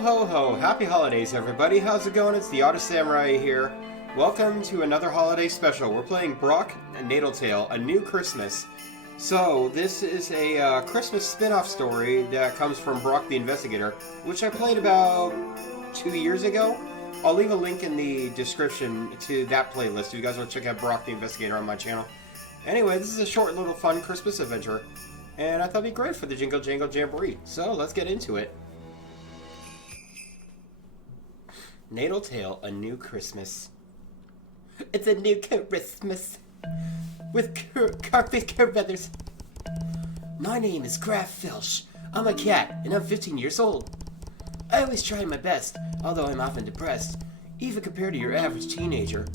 ho ho! Happy holidays, everybody! How's it going? It's the Otter Samurai here. Welcome to another holiday special. We're playing Brok Natal Tail, A New Christmas. So, this is a Christmas spin-off story that comes from Brok the Investigator, which I played about 2 years ago. I'll leave a link in the description to that playlist if you guys want to check out Brok the Investigator on my channel. Anyway, this is a short little fun Christmas adventure, and I thought it'd be great for the Jingle Jangle Jamboree. So, let's get into it. Natal Tail, A New Christmas. It's a new Christmas with carpet feathers. My name is Graf Filch. I'm a cat, and I'm 15 years old. I always try my best, although I'm often depressed, even compared to your average teenager.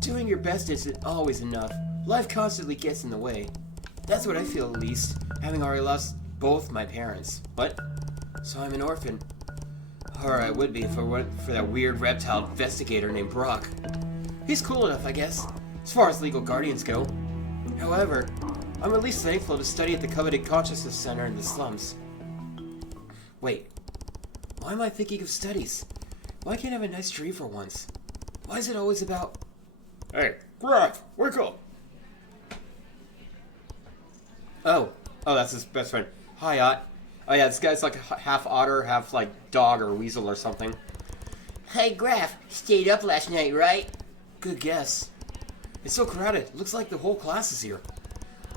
Doing your best isn't always enough. Life constantly gets in the way. That's what I feel, at least, having already lost both my parents. But, so I'm an orphan. Or I would be if it weren't for that weird reptile investigator named Brok. He's cool enough, I guess, as far as legal guardians go. However, I'm at least thankful to study at the coveted Consciousness Center in the slums. Wait, why am I thinking of studies? Why can't I have a nice dream for once? Why is it always about... Hey, Brok, wake up! Oh, that's his best friend. Hi, Ott. Oh yeah, this guy's like half otter, half like dog or weasel or something. Hey Graf, stayed up last night, right? Good guess. It's so crowded. Looks like the whole class is here.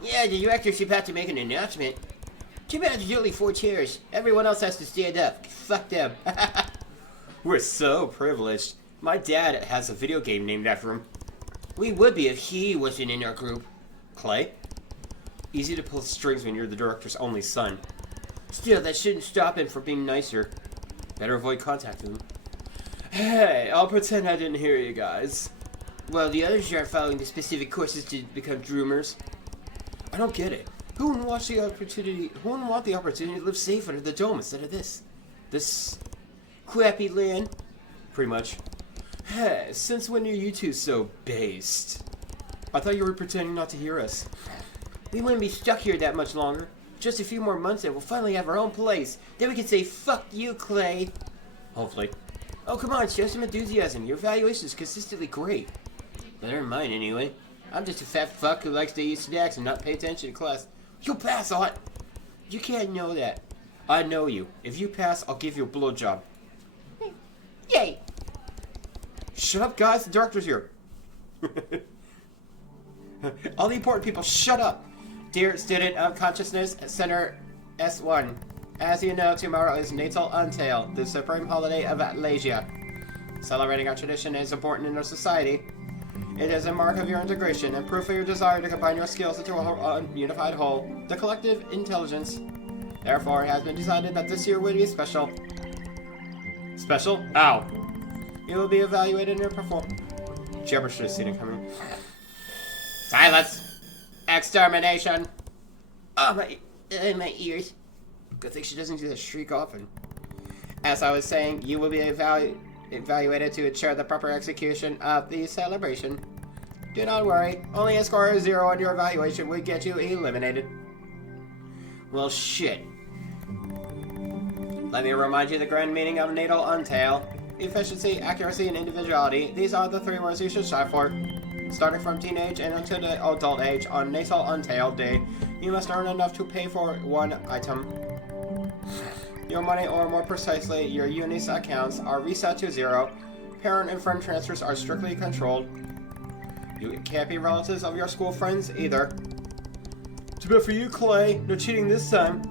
Yeah, the director's about to make an announcement. Too bad there's only 4 chairs. Everyone else has to stand up. Fuck them. We're so privileged. My dad has a video game named after him. We would be if he wasn't in our group. Clay? Easy to pull strings when you're the director's only son. Still, that shouldn't stop him from being nicer. Better avoid contact with him. Hey, I'll pretend I didn't hear you guys. Well, the others aren't following the specific courses to become droomers. I don't get it. Who wouldn't want the opportunity to live safe under the dome instead of this crappy land? Pretty much. Hey, since when are you two so based? I thought you were pretending not to hear us. We wouldn't be stuck here that much longer. Just a few more months and we'll finally have our own place. Then we can say, fuck you, Clay. Hopefully. Oh, come on, show some enthusiasm. Your evaluation is consistently great. Better than mine, anyway. I'm just a fat fuck who likes to eat snacks and not pay attention to class. You'll pass, Ott. You can't know that. I know you. If you pass, I'll give you a blowjob. Yay. Shut up, guys. The director's here. All the important people, shut up. Dear student of Consciousness Center S1, as you know, tomorrow is Natal Tail, the supreme holiday of Atlasia. Celebrating our tradition is important in our society. It is a mark of your integration and proof of your desire to combine your skills into a unified whole, the collective intelligence. Therefore, it has been decided that this year will be special. Special? Ow! You will be evaluated in your performance. Jabber should have seen it coming. Silence! Extermination! Oh, my ears. Good thing she doesn't do that shriek often. As I was saying, you will be evaluated to ensure the proper execution of the celebration. Do not worry, only a score of 0 on your evaluation will get you eliminated. Well, shit. Let me remind you the grand meaning of Natal Tail. Efficiency, accuracy, and individuality. These are the 3 words you should strive for. Starting from teenage and until the adult age on Natal Tail Day, you must earn enough to pay for 1 item. Your money, or more precisely, your Unis accounts, are reset to 0. Parent and friend transfers are strictly controlled. You can't be relatives of your school friends either. Too bad for you, Clay. No cheating this time.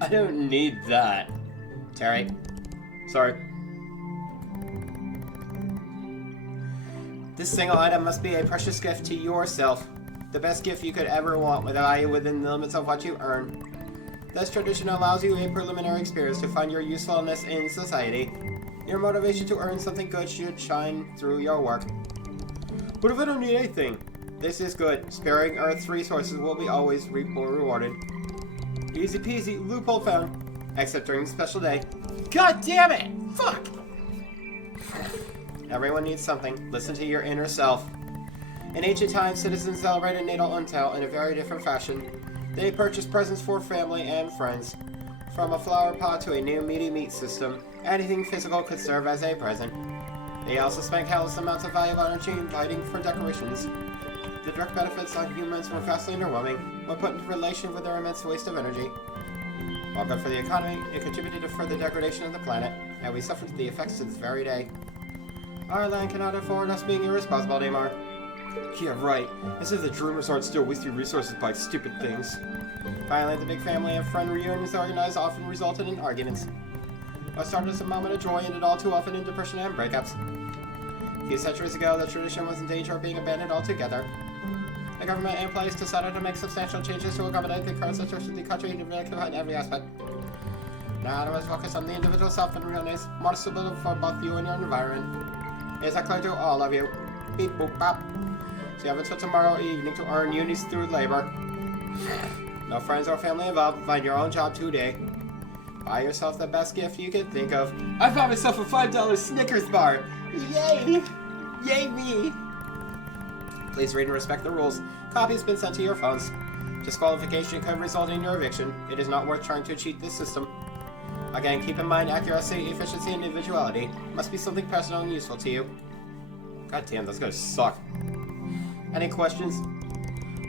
I don't need that. Terry. Sorry. This single item must be a precious gift to yourself. The best gift you could ever want with a value within the limits of what you earn. This tradition allows you a preliminary experience to find your usefulness in society. Your motivation to earn something good should shine through your work. What if I don't need anything? This is good. Sparing Earth's resources will be always rewarded. Easy peasy, loophole found. Except during the special day. God damn it! Fuck! Everyone needs something. Listen to your inner self. In ancient times, citizens celebrated Natal Tail in a very different fashion. They purchased presents for family and friends. From a flower pot to a new meaty meat system, anything physical could serve as a present. They also spent countless amounts of valuable energy fighting for decorations. The direct benefits on humans were vastly underwhelming when put into relation with their immense waste of energy. While good for the economy, it contributed to further degradation of the planet, and we suffered the effects to this very day. Our land cannot afford us being irresponsible anymore. Yeah, right. As if the dreamers aren't still wasting resources by stupid things. Finally, the big family and friend reunions organized often resulted in arguments. What started as a moment of joy ended all too often in depression and breakups. A few centuries ago, the tradition was in danger of being abandoned altogether. The government in place decided to make substantial changes to accommodate the current situation of the country in every aspect. Now there was focus on the individual self and realize more stability for both you and your environment. It's clear to all of you. Beep boop bop. So you have until tomorrow evening to earn unis through labor. No friends or family involved. Find your own job today. Buy yourself the best gift you could think of. I bought myself a $5 Snickers bar. Yay! Yay me! Please read and respect the rules. Copy has been sent to your phones. Disqualification could result in your eviction. It is not worth trying to cheat this system. Again, keep in mind accuracy, efficiency, and individuality must be something personal and useful to you. God damn, that's gonna suck. Any questions?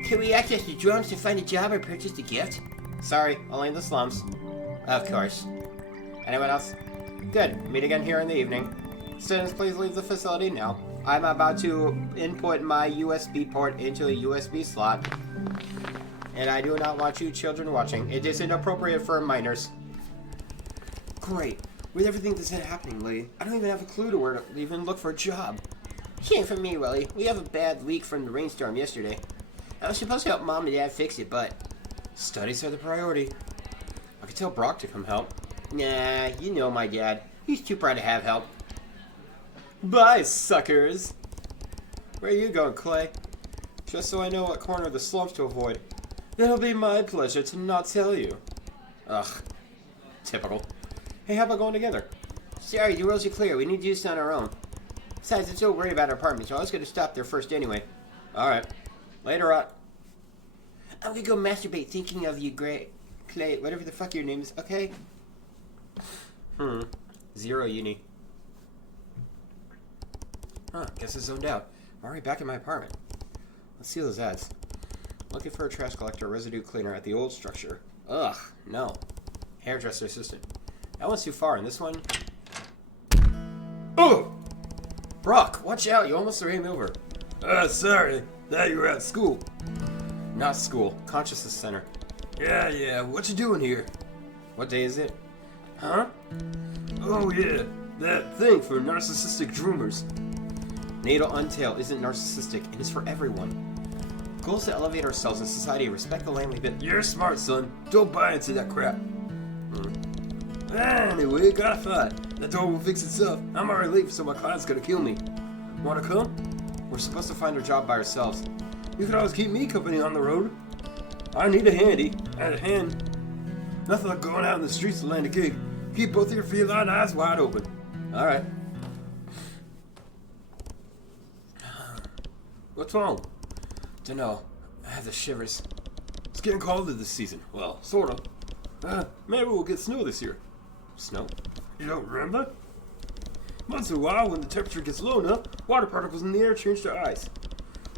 Can we access the drums to find a job or purchase a gift? Sorry, only in the slums. Of course. Anyone else? Good. Meet again here in the evening. Students, please leave the facility now. I'm about to input my USB port into a USB slot. And I do not want you children watching. It is inappropriate for minors. Great. With everything that's happening lately, I don't even have a clue to where to even look for a job. Came from me, Willie. We have a bad leak from the rainstorm yesterday. I was supposed to help Mom and Dad fix it, but... Studies are the priority. I could tell Brok to come help. Nah, you know my dad. He's too proud to have help. Bye, suckers! Where are you going, Clay? Just so I know what corner of the slums to avoid. It'll be my pleasure to not tell you. Ugh. Typical. Hey, how about going together? Sorry, the roads are clear. We need to do this on our own. Besides, I'm so worried about our apartment, so I was going to stop there first anyway. Alright. Later, Ott. I'm going to go masturbate thinking of you, Clay, whatever the fuck your name is, okay? Zero uni. Huh, guess I zoned out. I'm already back in my apartment. Let's see those ads. Looking for a trash collector, residue cleaner at the old structure. Ugh, no. Hairdresser assistant. That one's too far, and this one... Oh! Brok, watch out, you almost ran me over. Sorry. Thought you were at school. Not school, consciousness center. Yeah, what you doing here? What day is it? Huh? Oh yeah, that thing for narcissistic dreamers. Natal Tail isn't narcissistic, and is for everyone. Goal is to elevate ourselves in society and respect the land we've been... You're smart, son. Don't buy into that crap. Anyway, gotta fight. That door will fix itself. I'm already late, so my client's gonna kill me. Wanna come? We're supposed to find our job by ourselves. You can always keep me company on the road. I need a hand. Nothing like going out in the streets to land a gig. Keep both your feline eyes wide open. Alright. What's wrong? Dunno. I have the shivers. It's getting colder this season. Well, sorta. Maybe we'll get snow this year. Snow? You don't remember? Once in a while, when the temperature gets low enough, water particles in the air change to ice.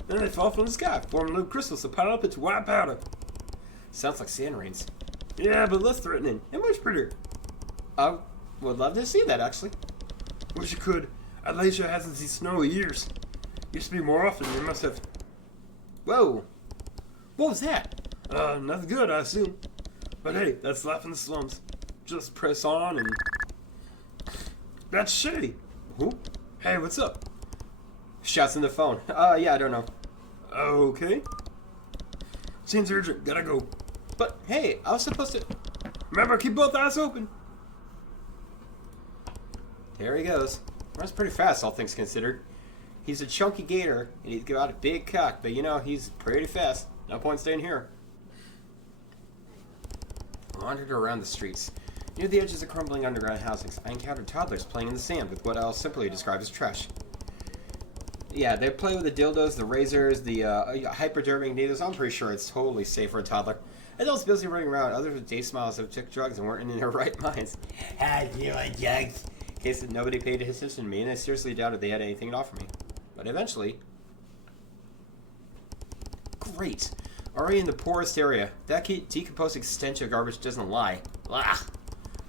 Then they fall from the sky, forming little crystals that pile up into white powder. Sounds like sand rains. Yeah, but less threatening and much prettier. I would love to see that, actually. Wish you could. Alasia hasn't seen snow in years. Used to be more often. They must have... Whoa! What was that? Nothing good, I assume. But hey, that's life in the slums. Just press on and... That's Shay. Who? Hey, what's up? Shouts in the phone. Yeah, I don't know. Okay. Seems urgent. Gotta go. But, hey, I was supposed to... Remember, keep both eyes open. There he goes. Runs pretty fast, all things considered. He's a chunky gator, and he's got a big cock, but you know, he's pretty fast. No point staying here. I wandered around the streets. Near the edges of crumbling underground housings, I encountered toddlers playing in the sand with what I'll simply describe as trash. Yeah, they play with the dildos, the razors, the hypodermic needles. I'm pretty sure it's totally safe for a toddler. Adults busy running around, others with day smiles who took drugs and weren't in their right minds. Had you like drugs? In case that nobody paid attention to me, and I seriously doubted they had anything to offer me. But eventually... Great. Already in the poorest area. That decomposing stench of garbage doesn't lie. Blah.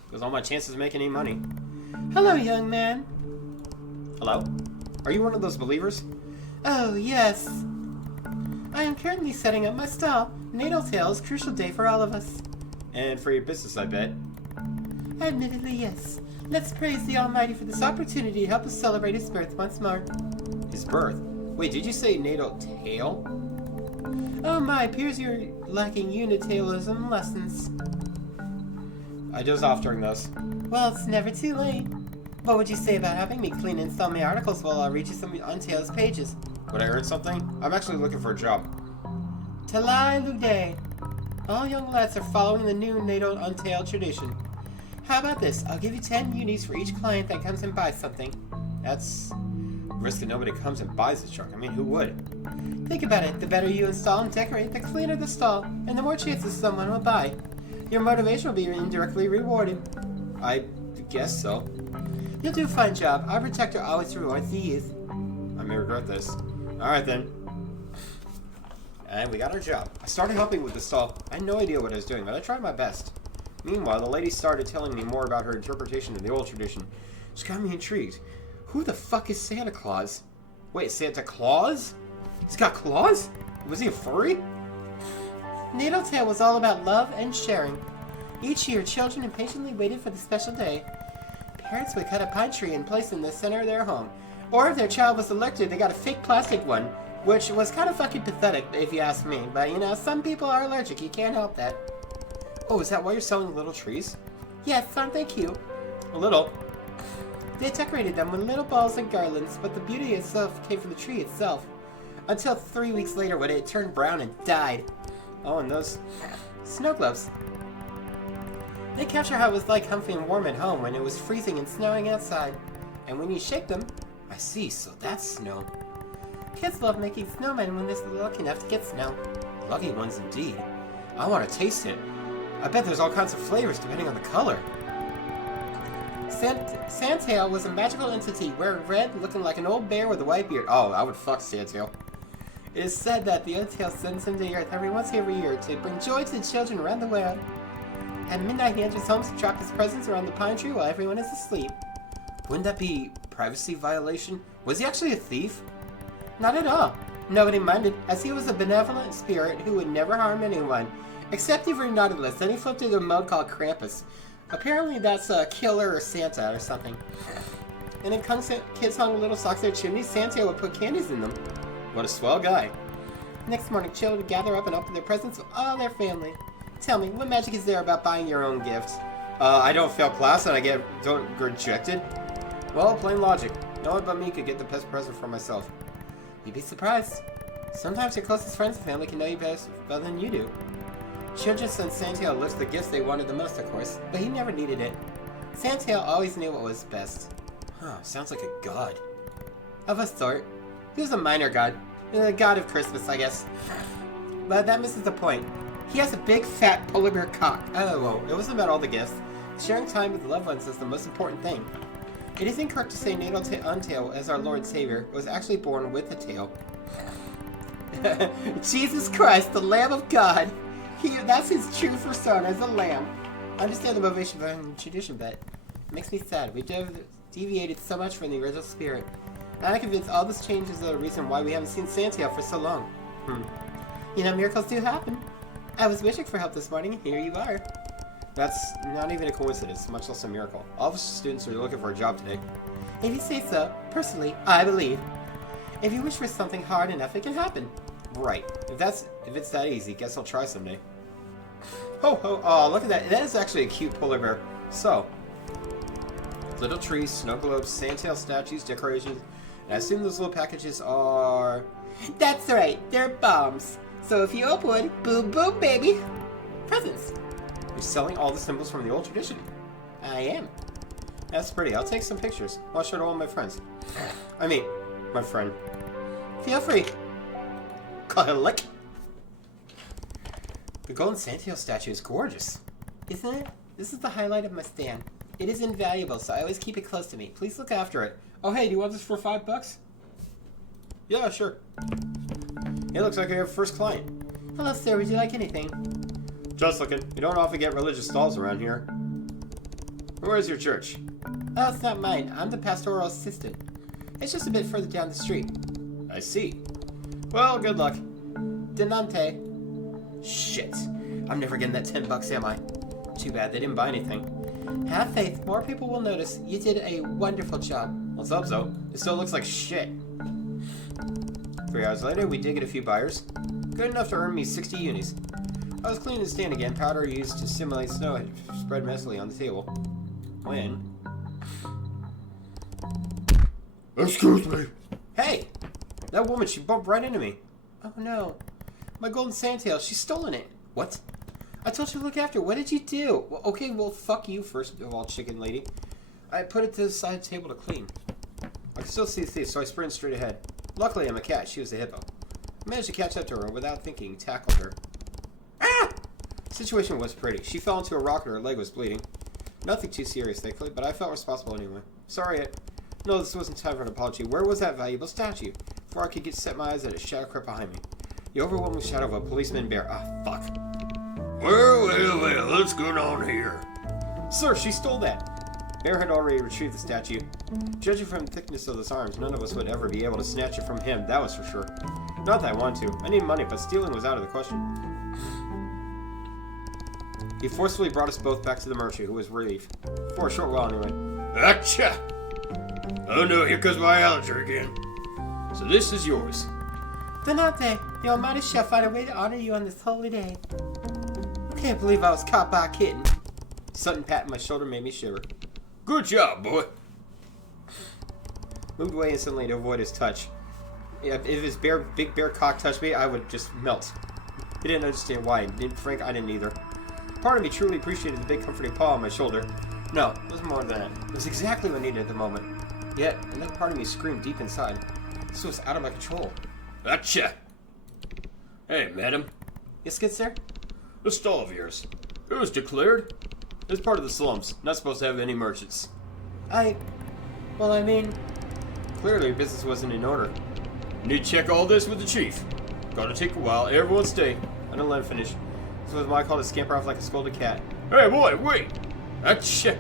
Because all my chances of making any money. Hello, young man. Hello? Are you one of those believers? Oh, yes. I am currently setting up my stall. Natal Tail is a crucial day for all of us. And for your business, I bet. Admittedly, yes. Let's praise the Almighty for this opportunity to help us celebrate his birth once more. His birth? Wait, did you say Natal Tail? Oh my, appears you're lacking unitarianism lessons. I doze off during those. Well, it's never too late. What would you say about having me clean and install my articles while I read you some on Tail's pages? Would I earn something? I'm actually looking for a job. Talai Luday. All young lads are following the new Natal Untailed tradition. How about this? I'll give you 10 unis for each client that comes and buys something. That's... risk that nobody comes and buys this truck. I mean, who would? Think about it. The better you install and decorate, the cleaner the stall, and the more chances someone will buy. Your motivation will be indirectly rewarded. I guess so. You'll do a fine job. Our protector always rewards the youth. I may regret this. Alright then. And we got our job. I started helping with the stall. I had no idea what I was doing, but I tried my best. Meanwhile, the lady started telling me more about her interpretation of the old tradition. She got me intrigued. Who the fuck is Santa Claus? Wait, Santa Claus? He's got claws? Was he a furry? Natal Tail was all about love and sharing. Each year, children impatiently waited for the special day. Parents would cut a pine tree and place it in the center of their home. Or if their child was elected, they got a fake plastic one, which was kind of fucking pathetic, if you ask me. But, you know, some people are allergic. You can't help that. Oh, is that why you're selling little trees? Yes, aren't they cute? A little. They decorated them with little balls and garlands, but the beauty itself came from the tree itself. Until 3 weeks later when it turned brown and died. Oh, and those... Snow globes. They capture how it was like comfy and warm at home when it was freezing and snowing outside. And when you shake them, I see, so that's snow. kids love making snowmen when they're lucky enough to get snow. Lucky ones indeed. I want to taste it. I bet there's all kinds of flavors depending on the color. Sandtail was a magical entity wearing red, looking like an old bear with a white beard. Oh, I would fuck Sandtail. It is said that the Untail sends him to the earth every year to bring joy to the children around the world. At midnight, he enters homes to drop his presents around the pine tree while everyone is asleep. Wouldn't that be privacy violation? Was he actually a thief? Not at all. Nobody minded, as he was a benevolent spirit who would never harm anyone. Except if you're naughty, then he flipped into a mode called Krampus. Apparently that's a killer or Santa or something. And if kids hung little socks in their chimneys, Santa would put candies in them. What a swell guy. Next morning, children would gather up and open their presents with all their family. Tell me, what magic is there about buying your own gifts? I don't fail class and don't get rejected. Well, plain logic. No one but me could get the best present for myself. You'd be surprised. Sometimes your closest friends and family can know you better than you do. Children sent Sandtail lists the gifts they wanted the most, of course, but he never needed it. Sandtail always knew what was best. Huh, sounds like a god. Of a sort. He was a minor god. The god of Christmas, I guess. But that misses the point. He has a big, fat polar bear cock. Oh, well, it wasn't about all the gifts. Sharing time with loved ones is the most important thing. It is incorrect to say Natal Untail, as our Lord Savior, was actually born with a tail. Jesus Christ, the Lamb of God! That's his true persona as a lamb. I understand the motivation behind the tradition, but it makes me sad. We deviated so much from the original spirit. And I'm convinced all this changes are the reason why we haven't seen Sandtail for so long. You know, miracles do happen. I was wishing for help this morning, and here you are. That's not even a coincidence, much less a miracle. All of us students are looking for a job today. If you say so, personally, I believe. If you wish for something hard enough, it can happen. Right. If it's that easy, guess I'll try someday. Ho ho! Oh, look at that. That is actually a cute polar bear. So, little trees, snow globes, Sandtail statues, decorations. And I assume those little packages are... That's right, they're bombs. So if you open one, boom boom baby. Presents. You're selling all the symbols from the old tradition. I am. That's pretty. I'll take some pictures. I'll show to all my friends. I mean, my friend. Feel free. Click. The golden Sandtail statue is gorgeous. Isn't it? This is the highlight of my stand. It is invaluable, so I always keep it close to me. Please look after it. Oh, hey, do you want this for $5? Yeah, sure. It looks like I have first client. Hello, sir. Would you like anything? Just looking. You don't often get religious stalls around here. Where's your church? Oh, it's not mine. I'm the pastoral assistant. It's just a bit further down the street. I see. Well, good luck. Denante. Shit. I'm never getting that $10, am I? Too bad they didn't buy anything. Have faith. More people will notice. You did a wonderful job. Let's hope so. It still looks like shit. 3 hours later, we did get a few buyers. Good enough to earn me 60 unis. I was cleaning the stand again, powder used to simulate snow had spread messily on the table. When... Excuse me. Hey! That woman, she bumped right into me. Oh no. My golden Sandtail. She's stolen it. What? I told you to look after it. What did you do? Well, okay, well, fuck you, first of all, chicken lady. I put it to the side table to clean. I could still see the thief, so I sprinted straight ahead. Luckily, I'm a cat. She was a hippo. I managed to catch up to her without thinking, tackled her. Ah! The situation was pretty. She fell into a rock and her leg was bleeding. Nothing too serious, thankfully, but I felt responsible anyway. Sorry, no, this wasn't time for an apology. Where was that valuable statue? Before I could set my eyes at a shadow crept behind me. The overwhelming shadow of a policeman bear. Ah, fuck. Well, let's go on here. Sir, she stole that. Bear had already retrieved the statue. Judging from the thickness of his arms, none of us would ever be able to snatch it from him, that was for sure. Not that I wanted to. I needed money, but stealing was out of the question. He forcefully brought us both back to the merchant, who was relief. For a short while, anyway. Achha! Oh no, here comes my allergy again. So this is yours. Denante, the Almighty shall find a way to honor you on this holy day. Can't believe I was caught by a kitten. Sudden pat on my shoulder made me shiver. Good job, boy. Moved away instantly to avoid his touch. If his big bear cock touched me, I would just melt. He didn't understand why. Frank, I didn't either. Part of me truly appreciated the big comforting paw on my shoulder. No, it was more than that. It was exactly what I needed at the moment. Yet, another part of me screamed deep inside. This was out of my control. Achha! Hey, madam. Yes, good sir? The stall of yours. It was declared. It's part of the slums. Not supposed to have any merchants. Well, I mean... Clearly, business wasn't in order. Need to check all this with the chief. Gonna take a while. Everyone stay. I didn't let him finish. This was my call to scamper off like a scolded cat. Hey, boy, wait! Achha!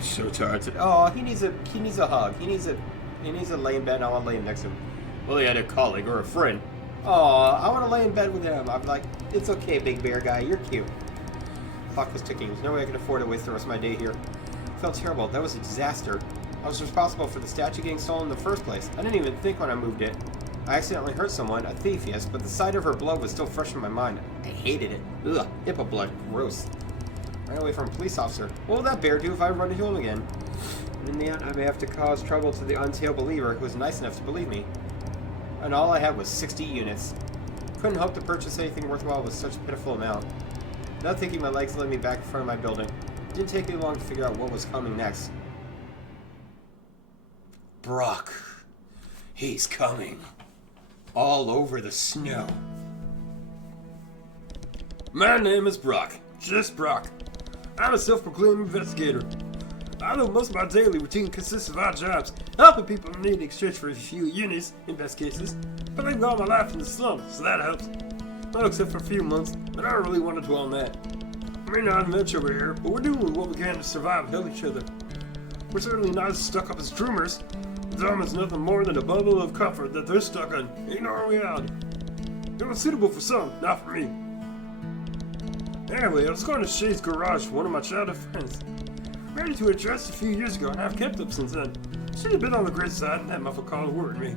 So tired today. Oh, he needs a hug. He needs a lay in bed and I want to lay him next to him. Well, he had a colleague or a friend. Oh, I want to lay in bed with him. I'm like, it's okay, big bear guy. You're cute. Clock was ticking. There's no way I could afford to waste the rest of my day here. I felt terrible. That was a disaster. I was responsible for the statue getting stolen in the first place. I didn't even think when I moved it. I accidentally hurt someone, a thief, yes, but the sight of her blood was still fresh in my mind. I hated it. Ugh, hippo blood. Gross. Ran away from a police officer. What will that bear do if I run into him again? And in the end, I may have to cause trouble to the untailed believer who was nice enough to believe me. And all I had was 60 units. Couldn't hope to purchase anything worthwhile with such a pitiful amount. Not thinking, my legs led me back in front of my building. It didn't take me long to figure out what was coming next. Brok. He's coming. All over the snow. My name is Brok. Just Brok. I'm a self-proclaimed investigator. Although most of my daily routine consists of odd jobs, helping people in need in exchange for a few unis, in best cases. But I've got my life in the slums, so that helps. Well, except for a few months, but I don't really want to dwell on that. We're not much over here, but we're doing what we can to survive and help each other. We're certainly not as stuck up as Slumers. Dumb is nothing more than a bubble of comfort that they're stuck on. Ain't our reality. It was suitable for some, not for me. Anyway, I was going to Shay's garage for one of my childhood friends. Married to a dress a few years ago and I've kept up since then. She's a bit on the great side and that muffled call worried me.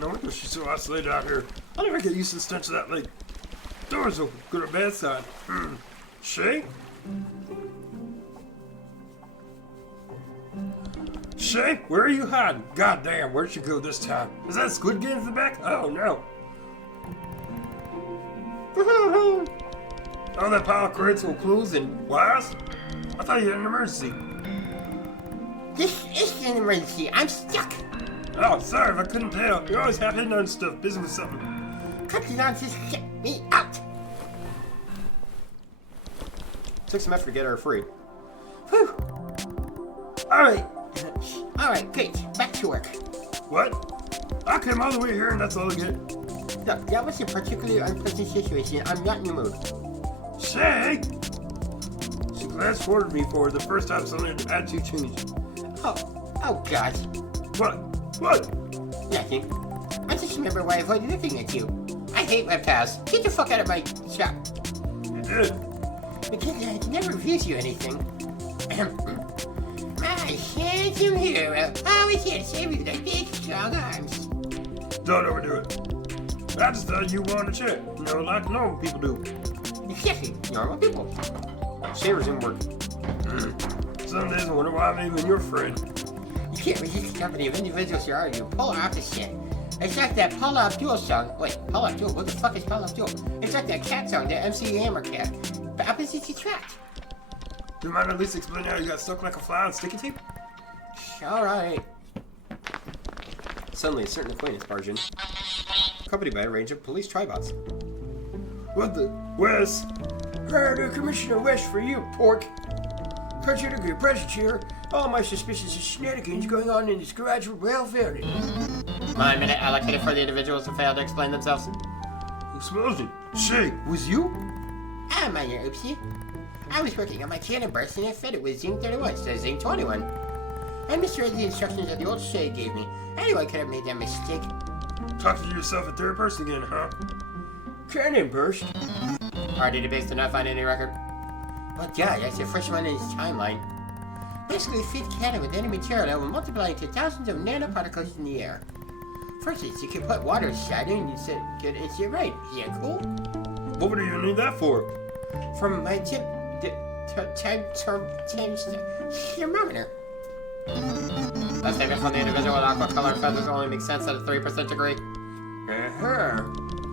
No wonder she's so isolated out here. I'll never get used to the stench of that lake. Doors open, good or bad side. Shay? Shay, where are you hiding? God damn, where'd you go this time? Is that Squid Game in the back? Oh no. Oh, that pile of crates full of clothes and wires? I thought you had an emergency. This isn't an emergency. I'm stuck. Oh, sorry if I couldn't tell. You're always half hidden on stuff, busy with something. cut it on, just get me out. Took some effort to get her free. Whew. Alright. Alright, great. Back to work. What? I came all the way here and that's all I get. Look, that was a particularly unpleasant situation. I'm not in the mood. Say! She glanced toward me for the first time something had to change. Oh God. What? What? Nothing. I just remember why I avoided looking at you. I hate reptiles. Get the fuck out of my shop. You did? Because I can never refuse you anything. My handsome hero. Always here to save you with like big, strong arms. Don't overdo it. I just thought you wanted to chat. You know, like normal people do. Exactly. Normal people. She resumed work. Some days I wonder why I'm even your friend. You can't resist the company of individuals who are you polar opposite. It's like that Paula Abdul song. Wait, Paula Abdul? What the fuck is Paula Abdul? It's like that cat song, that MC Hammer cat. But opposites attract. Do you mind at least explain how you got stuck like a fly on sticky tape? Alright. Suddenly, a certain acquaintance barged in, accompanied by a range of police tribots. What the? Wes? Heard Commissioner West for you, pork. Particularly present here. All my suspicions of shenanigans going on in this garage were well founded. 1 minute allocated for the individuals who failed to explain themselves. Explosion. Say, was you? Minor oopsie. I was working on my cannon burst and it fed it with zinc 31 instead of zinc 21. I misread the instructions that the old shade gave me. Anyone could have made that mistake. Talking to yourself in third person again, huh? Cannon burst? Our database did not find any record. Well, yeah, that's the first one in his timeline. Basically, feed cannon with any material that will multiply into thousands of nanoparticles in the air. First, you can put water inside it and you get instant rain. Is that cool? What do you need that for? From my thermometer. A statement from the individual with aqua colored feathers only makes sense at a 3% degree.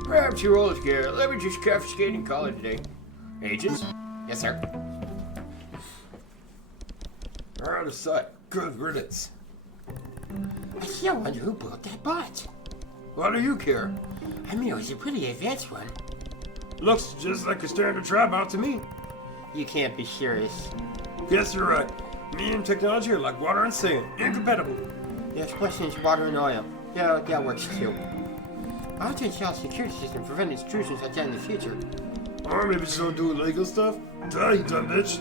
Perhaps you're old scared. Let me just confiscate and call it a day. Agents? Yes, sir. We're out of sight. Good riddance. I still wonder who built that bot. Why do you care? I mean, it was a pretty advanced one. Looks just like a standard tribot to me. You can't be serious. Yes, you're right. Me and technology are like water and sand. Incompatible. There's questions water and oil. Yeah, that works too. I'll install a security system to prevent intrusions like that in the future. Or maybe just don't do illegal stuff. Duh, you dumb bitch.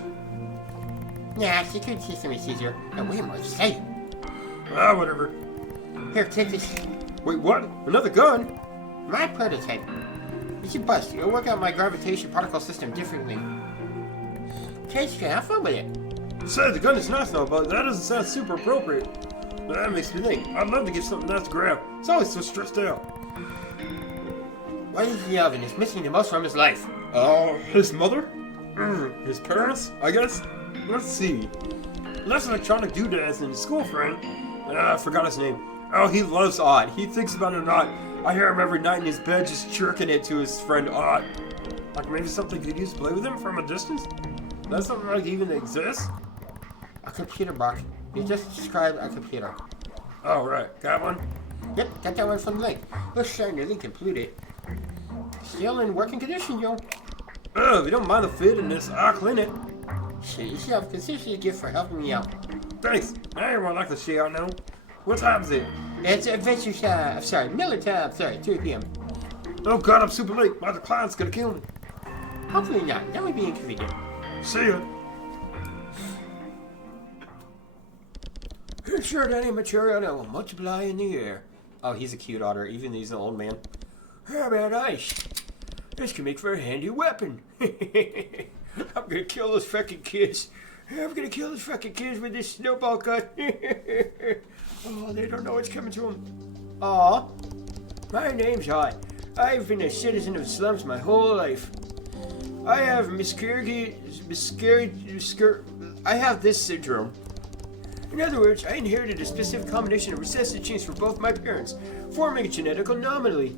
Nah, security system is easier and way more exciting. Ah, whatever. Here, take this. Wait, what? Another gun? My prototype. It's a bust. It'll work out my gravitation particle system differently. Kids can have fun with it. Say, the gun is nice now, but that doesn't sound super appropriate. That makes me think. I'd love to get something nice to grab. It's always so stressed out. What is the oven? It's missing the most from his life. Oh, his mother? His parents, I guess? Let's see. Less electronic doodads than his school friend. I forgot his name. Oh, he loves Odd. He thinks about it a lot. I hear him every night in his bed just chirking it to his friend Odd. Like maybe something could use to play with him from a distance? That's something like even exists? A computer box. You just described a computer. Oh, right. Got one? Yep, got that one from the lake. Looks nearly completed. Still in working condition, yo. If you don't mind the fit in this, I'll clean it. Shit yourself. Consider it a gift for helping me out. Thanks. I ain't like the shit out now. What time is it? It's adventure time. Sorry, Miller time. Sorry, 2 p.m. Oh god, I'm super late. My client's gonna kill me. Hopefully not. That would be inconvenient. See ya. Insert any material that will multiply in the air. Oh, he's a cute otter, even though he's an old man. How about ice? This can make for a handy weapon. I'm gonna kill those fucking kids. I'm gonna kill those fucking kids with this snowball gun. Oh, they don't know what's coming to them. Aw. My name's Otter. I've been a citizen of slums my whole life. I have I have this syndrome. In other words, I inherited a specific combination of recessive genes from both my parents, forming a genetic anomaly.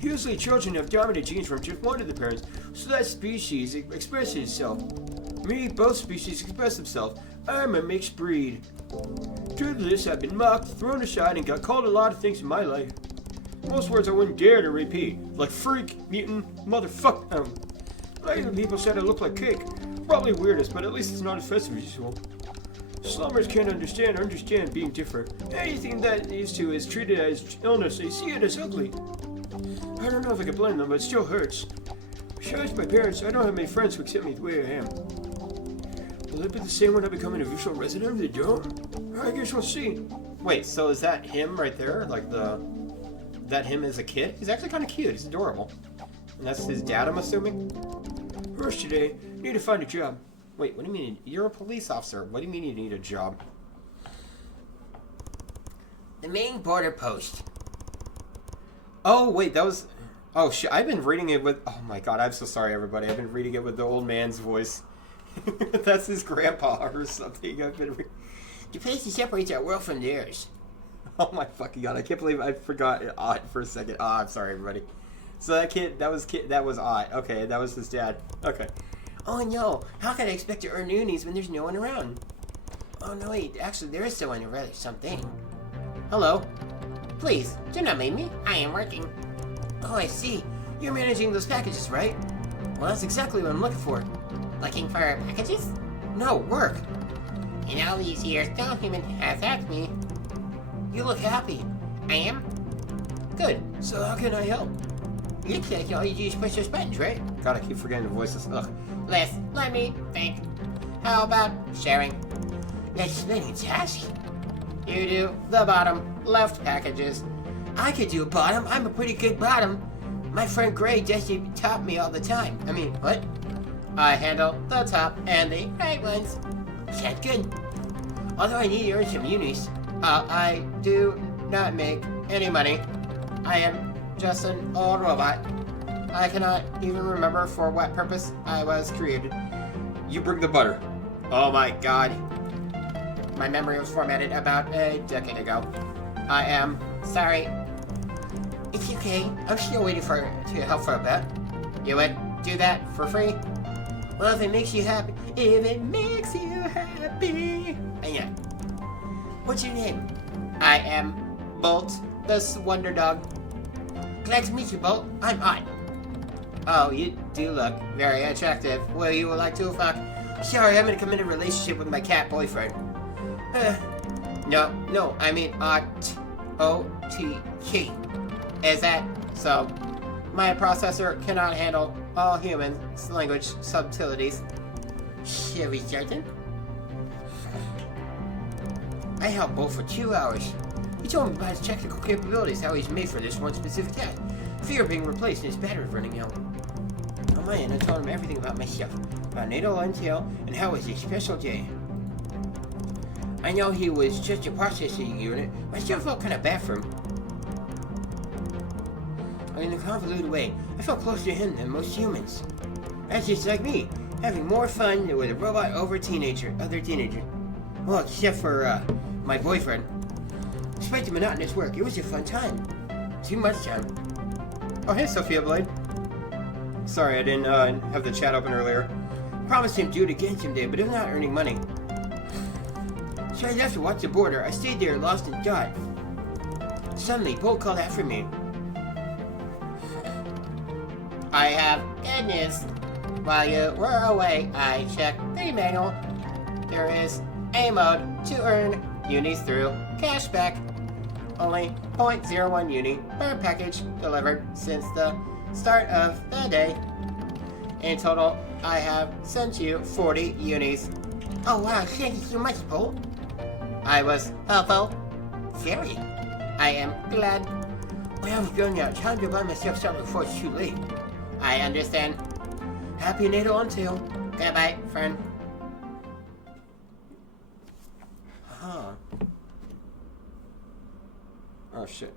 Usually children have dominant genes from just one of the parents, so that species expresses itself. Me, both species express themselves. I'm a mixed breed. Due to this, I've been mocked, thrown aside, and got called a lot of things in my life. Most words I wouldn't dare to repeat, like freak, mutant, motherfucker. Later people said I look like cake. Probably weirdest, but at least it's not as offensive as usual. Slummers can't understand being different. Anything that these two is treated as illness, they see it as ugly. I don't know if I can blame them, but it still hurts. Besides my parents, I don't have many friends who accept me the way I am. Will it be the same when I become an official resident of the dome? I guess we'll see. Wait, so is that him right there? Like that him as a kid? He's actually kind of cute. He's adorable. And that's his dad, I'm assuming? First today, need to find a job. Wait, what do you mean? You're a police officer. What do you mean you need a job? The main border post. Oh, wait, that was... Oh, shit, I've been reading it with... Oh, my God, I'm so sorry, everybody. I've been reading it with the old man's voice. That's his grandpa or something. I've been... The place that separates our world from theirs. Oh, my fucking God. I can't believe I forgot Ott for a second. Oh, I'm sorry, everybody. So that was Ott. Okay, that was his dad. Okay. Oh no, how can I expect to earn unis when there's no one around? Oh no wait, actually there is someone or rather something. Hello. Please, do not make me. I am working. Oh, I see. You're managing those packages, right? Well, that's exactly what I'm looking for. Looking for packages? No, work. In all these years, no human has asked me. You look happy. I am? Good. So how can I help? Looks like all you do is push those buttons, right? God, I keep forgetting the voices. Ugh. Let me think. How about sharing? That's spinning task. You do the bottom left packages. I could do a bottom. I'm a pretty good bottom. My friend Gray just top me all the time. I mean, what? I handle the top and the right ones. Sounds good. Although I need to earn some unis, I do not make any money. I am just an old robot. I cannot even remember for what purpose I was created. You bring the butter. Oh my God. My memory was formatted about a decade ago. I am sorry. It's okay. I'm still waiting to help for a bit. You would do that for free? Well, if it makes you happy. If it makes you happy. Yeah. What's your name? I am Bolt, this wonder dog. Glad to meet you, Bolt. I'm Ott. Oh, you do look very attractive. Will you like to fuck? Sorry, I'm in a committed relationship with my cat boyfriend. No, I mean O-T-K. Is that so? My processor cannot handle all human language subtleties. Shall we start then? I helped Bo for 2 hours. He told me about his technical capabilities, how he's made for this one specific task. Fear of being replaced and his battery running out. On my end, I told him everything about myself, about Natal Tail, and how it was a special day. I know he was just a processing unit, but I still felt kind of bad for him. In a convoluted way, I felt closer to him than most humans. That's just like me, having more fun with a robot over other teenager. Well, except for, my boyfriend. Despite the monotonous work, it was a fun time. Too much time. Oh, hey, Sophia Blade. Sorry, I didn't have the chat open earlier. Promised him to do it again someday, but I'm not earning money. So I left to watch the border. I stayed there, lost in thought. Suddenly, Bolt called after me. I have good news. While you were away, I checked the manual. There is a mode to earn unis through cashback. Only 0.01 uni per package delivered since the start of the day. In total, I have sent you 40 unis. Oh wow, thank you so much, Bolt. I was helpful. Very. I am glad. When I was going out, time to buy myself something before it's too late. I understand. Happy Natal Tail. Goodbye, friend. Huh. Oh, shit.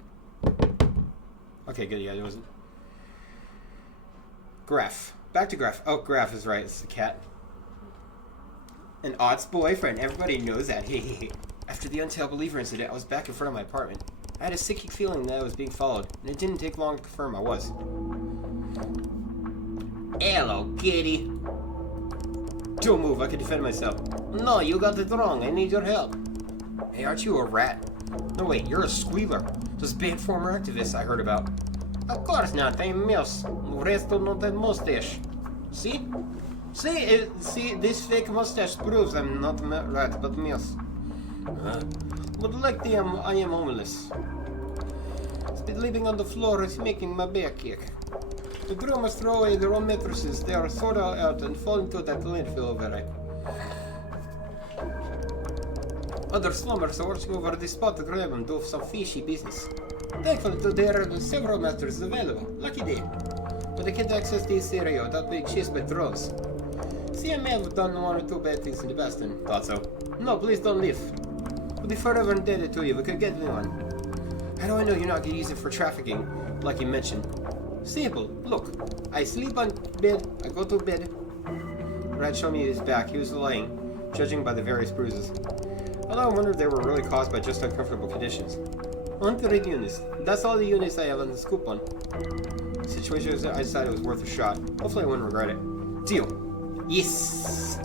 Okay, good, yeah, it wasn't... Graf. Back to Graf. Oh, Graf is right, it's the cat. And Ott's boyfriend. Everybody knows that. After the Untail Believer incident, I was back in front of my apartment. I had a sinking feeling that I was being followed, and it didn't take long to confirm I was. Hello, kitty. Don't move, I can defend myself. No, you got it wrong. I need your help. Hey, aren't you a rat? No, wait, you're a squealer. Those bad former activists I heard about. Of course not. I'm Mouse. Resto not that mustache. See? See, this fake mustache proves I'm not rat, but Mouse. But like I am homeless. Sleeping on the floor is making my back ache. The groomers throw away their own mattresses. They are thrown out and fall into that landfill over there. Other slummers are watching over the spot to grab and do some fishy business. Thankfully, there are several mattresses available. Lucky day. But I can't access this area without being chased by drones. See, I may have done one or two bad things in the past and Thought so. no, please don't leave. We'll be forever indebted to you. We could get me one. How do I know you're not gonna use it for trafficking, like you mentioned? Simple. Look, I sleep on bed. I go to bed. Brad showed me his back. He was lying, judging by the various bruises. Although I wondered they were really caused by just uncomfortable conditions. 100 units. That's all the units I have on the scoop on. The situation was, I decided it was worth a shot. Hopefully I wouldn't regret it. Deal. Yes.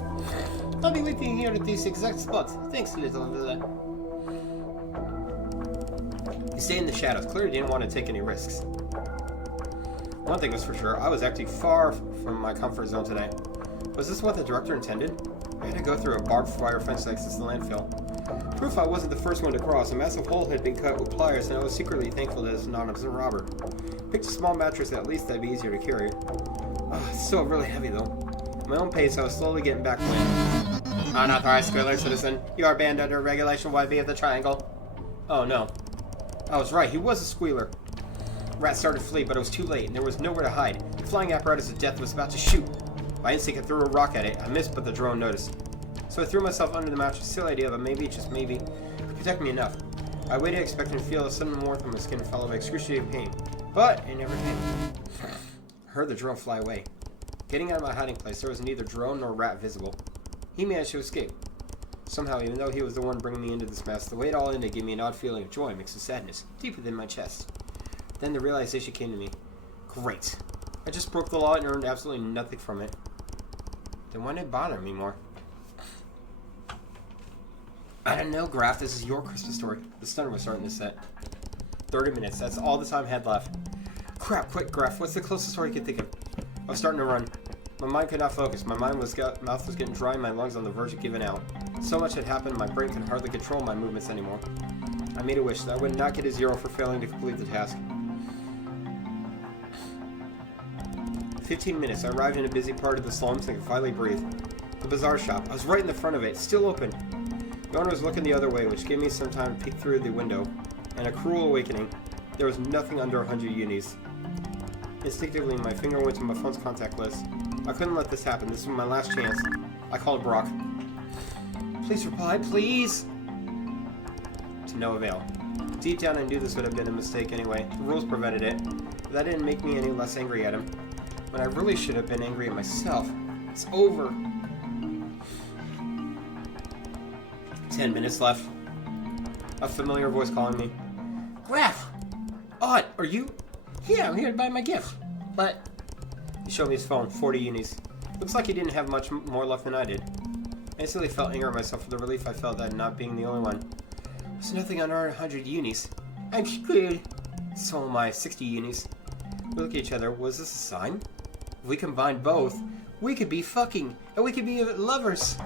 I'll be waiting here at this exact spot. Thanks, little fella. He stayed in the shadows. Clearly didn't want to take any risks. One thing was for sure, I was acting far from my comfort zone today. Was this what the director intended? I had to go through a barbed wire fence to access the landfill. Proof I wasn't the first one to cross. A massive hole had been cut with pliers, and I was secretly thankful that it was not a robber. Picked a small mattress, at least that'd be easier to carry. Oh, it's still really heavy though. At my own pace, I was slowly getting back when... Unauthorized squealer citizen. You are banned under Regulation YB of the Triangle. Oh no. I was right, he was a squealer. Rat started to flee, but it was too late, and there was nowhere to hide. The flying apparatus of death was about to shoot. By instinct, I threw a rock at it. I missed, but the drone noticed. So I threw myself under the mattress. Silly idea, but maybe, just maybe, could protect me enough. I waited, expecting to feel a sudden warmth on my skin followed by excruciating pain. But it never came. I heard the drone fly away. Getting out of my hiding place, there was neither drone nor rat visible. He managed to escape. Somehow, even though he was the one bringing me into this mess, the way it all ended gave me an odd feeling of joy mixed with sadness, deep within my chest. Then the realization came to me. Great. I just broke the law and earned absolutely nothing from it. Then why did it bother me more? I don't know, Graf. This is your Christmas story. The sun was starting to set. 30 minutes. That's all the time I had left. Crap, quick, Graf. What's the closest story you can think of? I was starting to run. My mind could not focus. My mouth was getting dry and my lungs on the verge of giving out. So much had happened, my brain could hardly control my movements anymore. I made a wish that I would not get a 0 for failing to complete the task. 15 minutes. I arrived in a busy part of the slums and could finally breathe. The bazaar shop. I was right in the front of it, still open. The owner was looking the other way, which gave me some time to peek through the window. And a cruel awakening. There was nothing under 100 unis. Instinctively, my finger went to my phone's contact list. I couldn't let this happen. This was my last chance. I called Brok. Please reply, please! To no avail. Deep down, I knew this would have been a mistake anyway. The rules prevented it. But that didn't make me any less angry at him. When I really should have been angry at myself. It's over. 10 minutes left. A familiar voice calling me. Graf! Odd, are you? Yeah, I'm here to buy my gift. But He showed me his phone, 40 unis. Looks like he didn't have much more left than I did. I instantly felt anger at myself for the relief I felt at not being the only one. There's nothing under 100 unis. I'm screwed. So am I, 60 unis. We look at each other. Was this a sign? If we combined both, we could be fucking, and we could be lovers.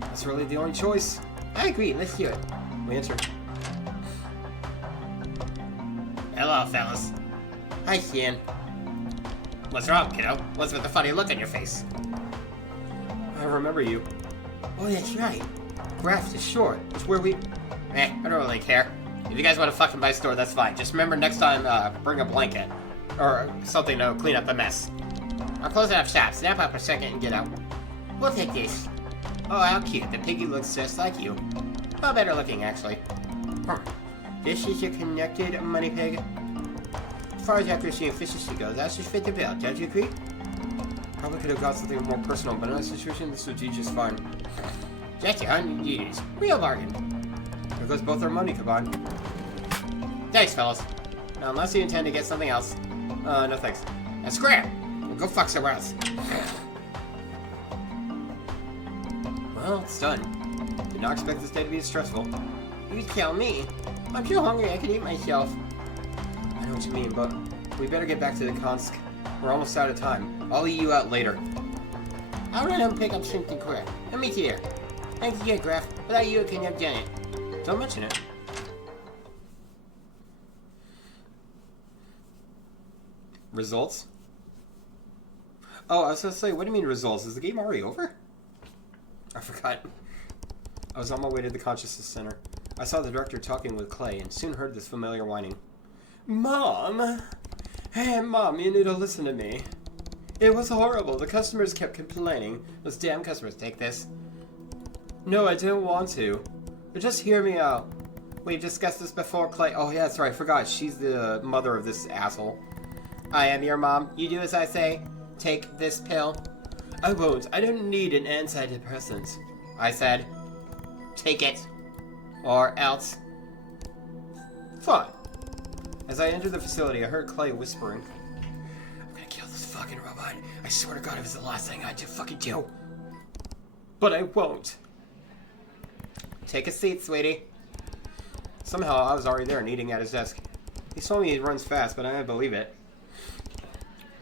That's really the only choice. I agree, let's do it. We entered. Hello, fellas. Hi, Stan. What's wrong, kiddo? What's with the funny look on your face? I remember you. Oh, that's right. Graf's is short. It's where we... I don't really care. If you guys want to fucking buy a store, that's fine. Just remember next time, bring a blanket. Or something to clean up the mess. I'll close up shop, snap up a second and get out. We'll take this. Oh, how cute. The piggy looks just like you. Well, better looking, actually. This is a connected money pig. As far as accuracy and efficiency goes, that should fit the bill. Don't you agree? Probably could have got something more personal, but in this situation, this would do just fine. Just 100 units. Real bargain. There goes both our money combined. Thanks, fellas. Now, unless you intend to get something else. No thanks. And scram! We'll go fuck somewhere else. Well, it's done. Did not expect this day to be as stressful. You tell me. I'm so hungry I could eat myself. know what you mean, but we better get back to the Konsk. We're almost out of time. I'll eat you out later. I'll run and pick up something quick. I'll meet you there. Thanks again, Graf. Without you, I couldn't have done it. Don't mention it. Results? Oh, I was gonna say, what do you mean results? Is the game already over? I forgot. I was on my way to the Consciousness Center. I saw the director talking with Clay and soon heard this familiar whining. Mom! Hey, Mom, you need to listen to me. It was horrible. The customers kept complaining. Those damn customers. Take this. No, I didn't want to. But just hear me out. We discussed this before, Clay. Oh, yeah, that's right. I forgot. She's the mother of this asshole. I am your mom. You do as I say. Take this pill. I won't. I don't need an antidepressant. I said, take it. Or else. Fine. As I entered the facility, I heard Clay whispering. I'm gonna kill this fucking robot. I swear to God, if it's the last thing I do fucking do. But I won't. Take a seat, sweetie. Somehow, I was already there and eating at his desk. He told me he runs fast, but I didn't believe it.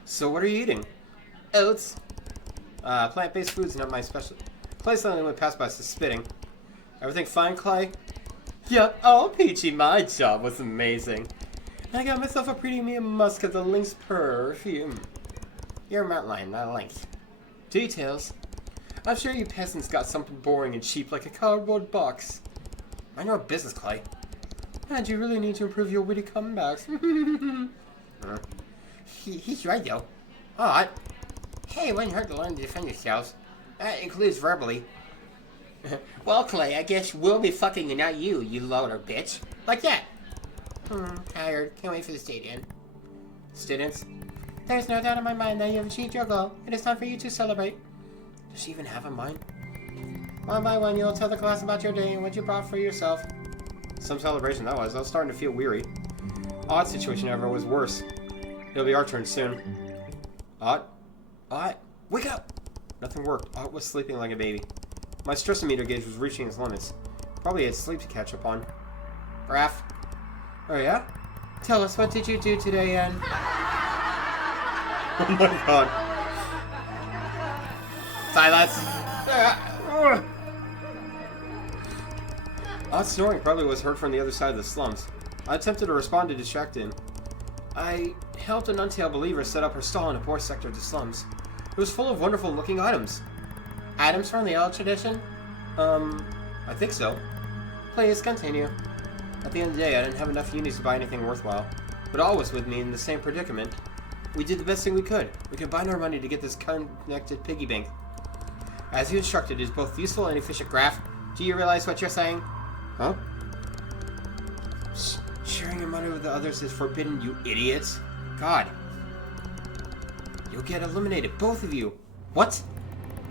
So what are you eating? Oats. Plant-based food's not my specialty. Clay suddenly went past by spitting. Everything fine, Clay? Yup, oh Peachy, my job was amazing. I got myself a premium musk of the Lynx perfume. You're a mountain lion, not a lynx. Details. I'm sure you peasants got something boring and cheap like a cardboard box. I know a business, Clay. And you really need to improve your witty comebacks. He's right, though. Odd. Hey, it wouldn't hurt to learn to defend yourselves. That includes verbally. Well, Clay, I guess we'll be fucking and not you, you loader bitch. Like that. Tired. Can't wait for the stadium. Students? There's no doubt in my mind that you have achieved your goal. It is time for you to celebrate. Does she even have a mind? One by one, you'll tell the class about your day and what you brought for yourself. Some celebration that was. I was starting to feel weary. Odd situation, however, was worse. It'll be our turn soon. Odd? Odd? Wake up! Nothing worked. Odd was sleeping like a baby. My stressometer gauge was reaching its limits. Probably had sleep to catch up on. Raph. Oh yeah? Tell us, what did you do today, and... Oh my god. Silence! Odd snoring probably was heard from the other side of the slums. I attempted to respond to distract him. I helped a Natal believer set up her stall in a poor sector of the slums. It was full of wonderful looking items. Items from the old tradition? I think so. Please continue. At the end of the day, I didn't have enough unis to buy anything worthwhile. But all was with me in the same predicament. We did the best thing we could. We combined our money to get this connected piggy bank. As you instructed, it is both useful and efficient. Graf, do you realize what you're saying? Huh? Sharing your money with the others is forbidden, you idiots. God. You'll get eliminated, both of you. What?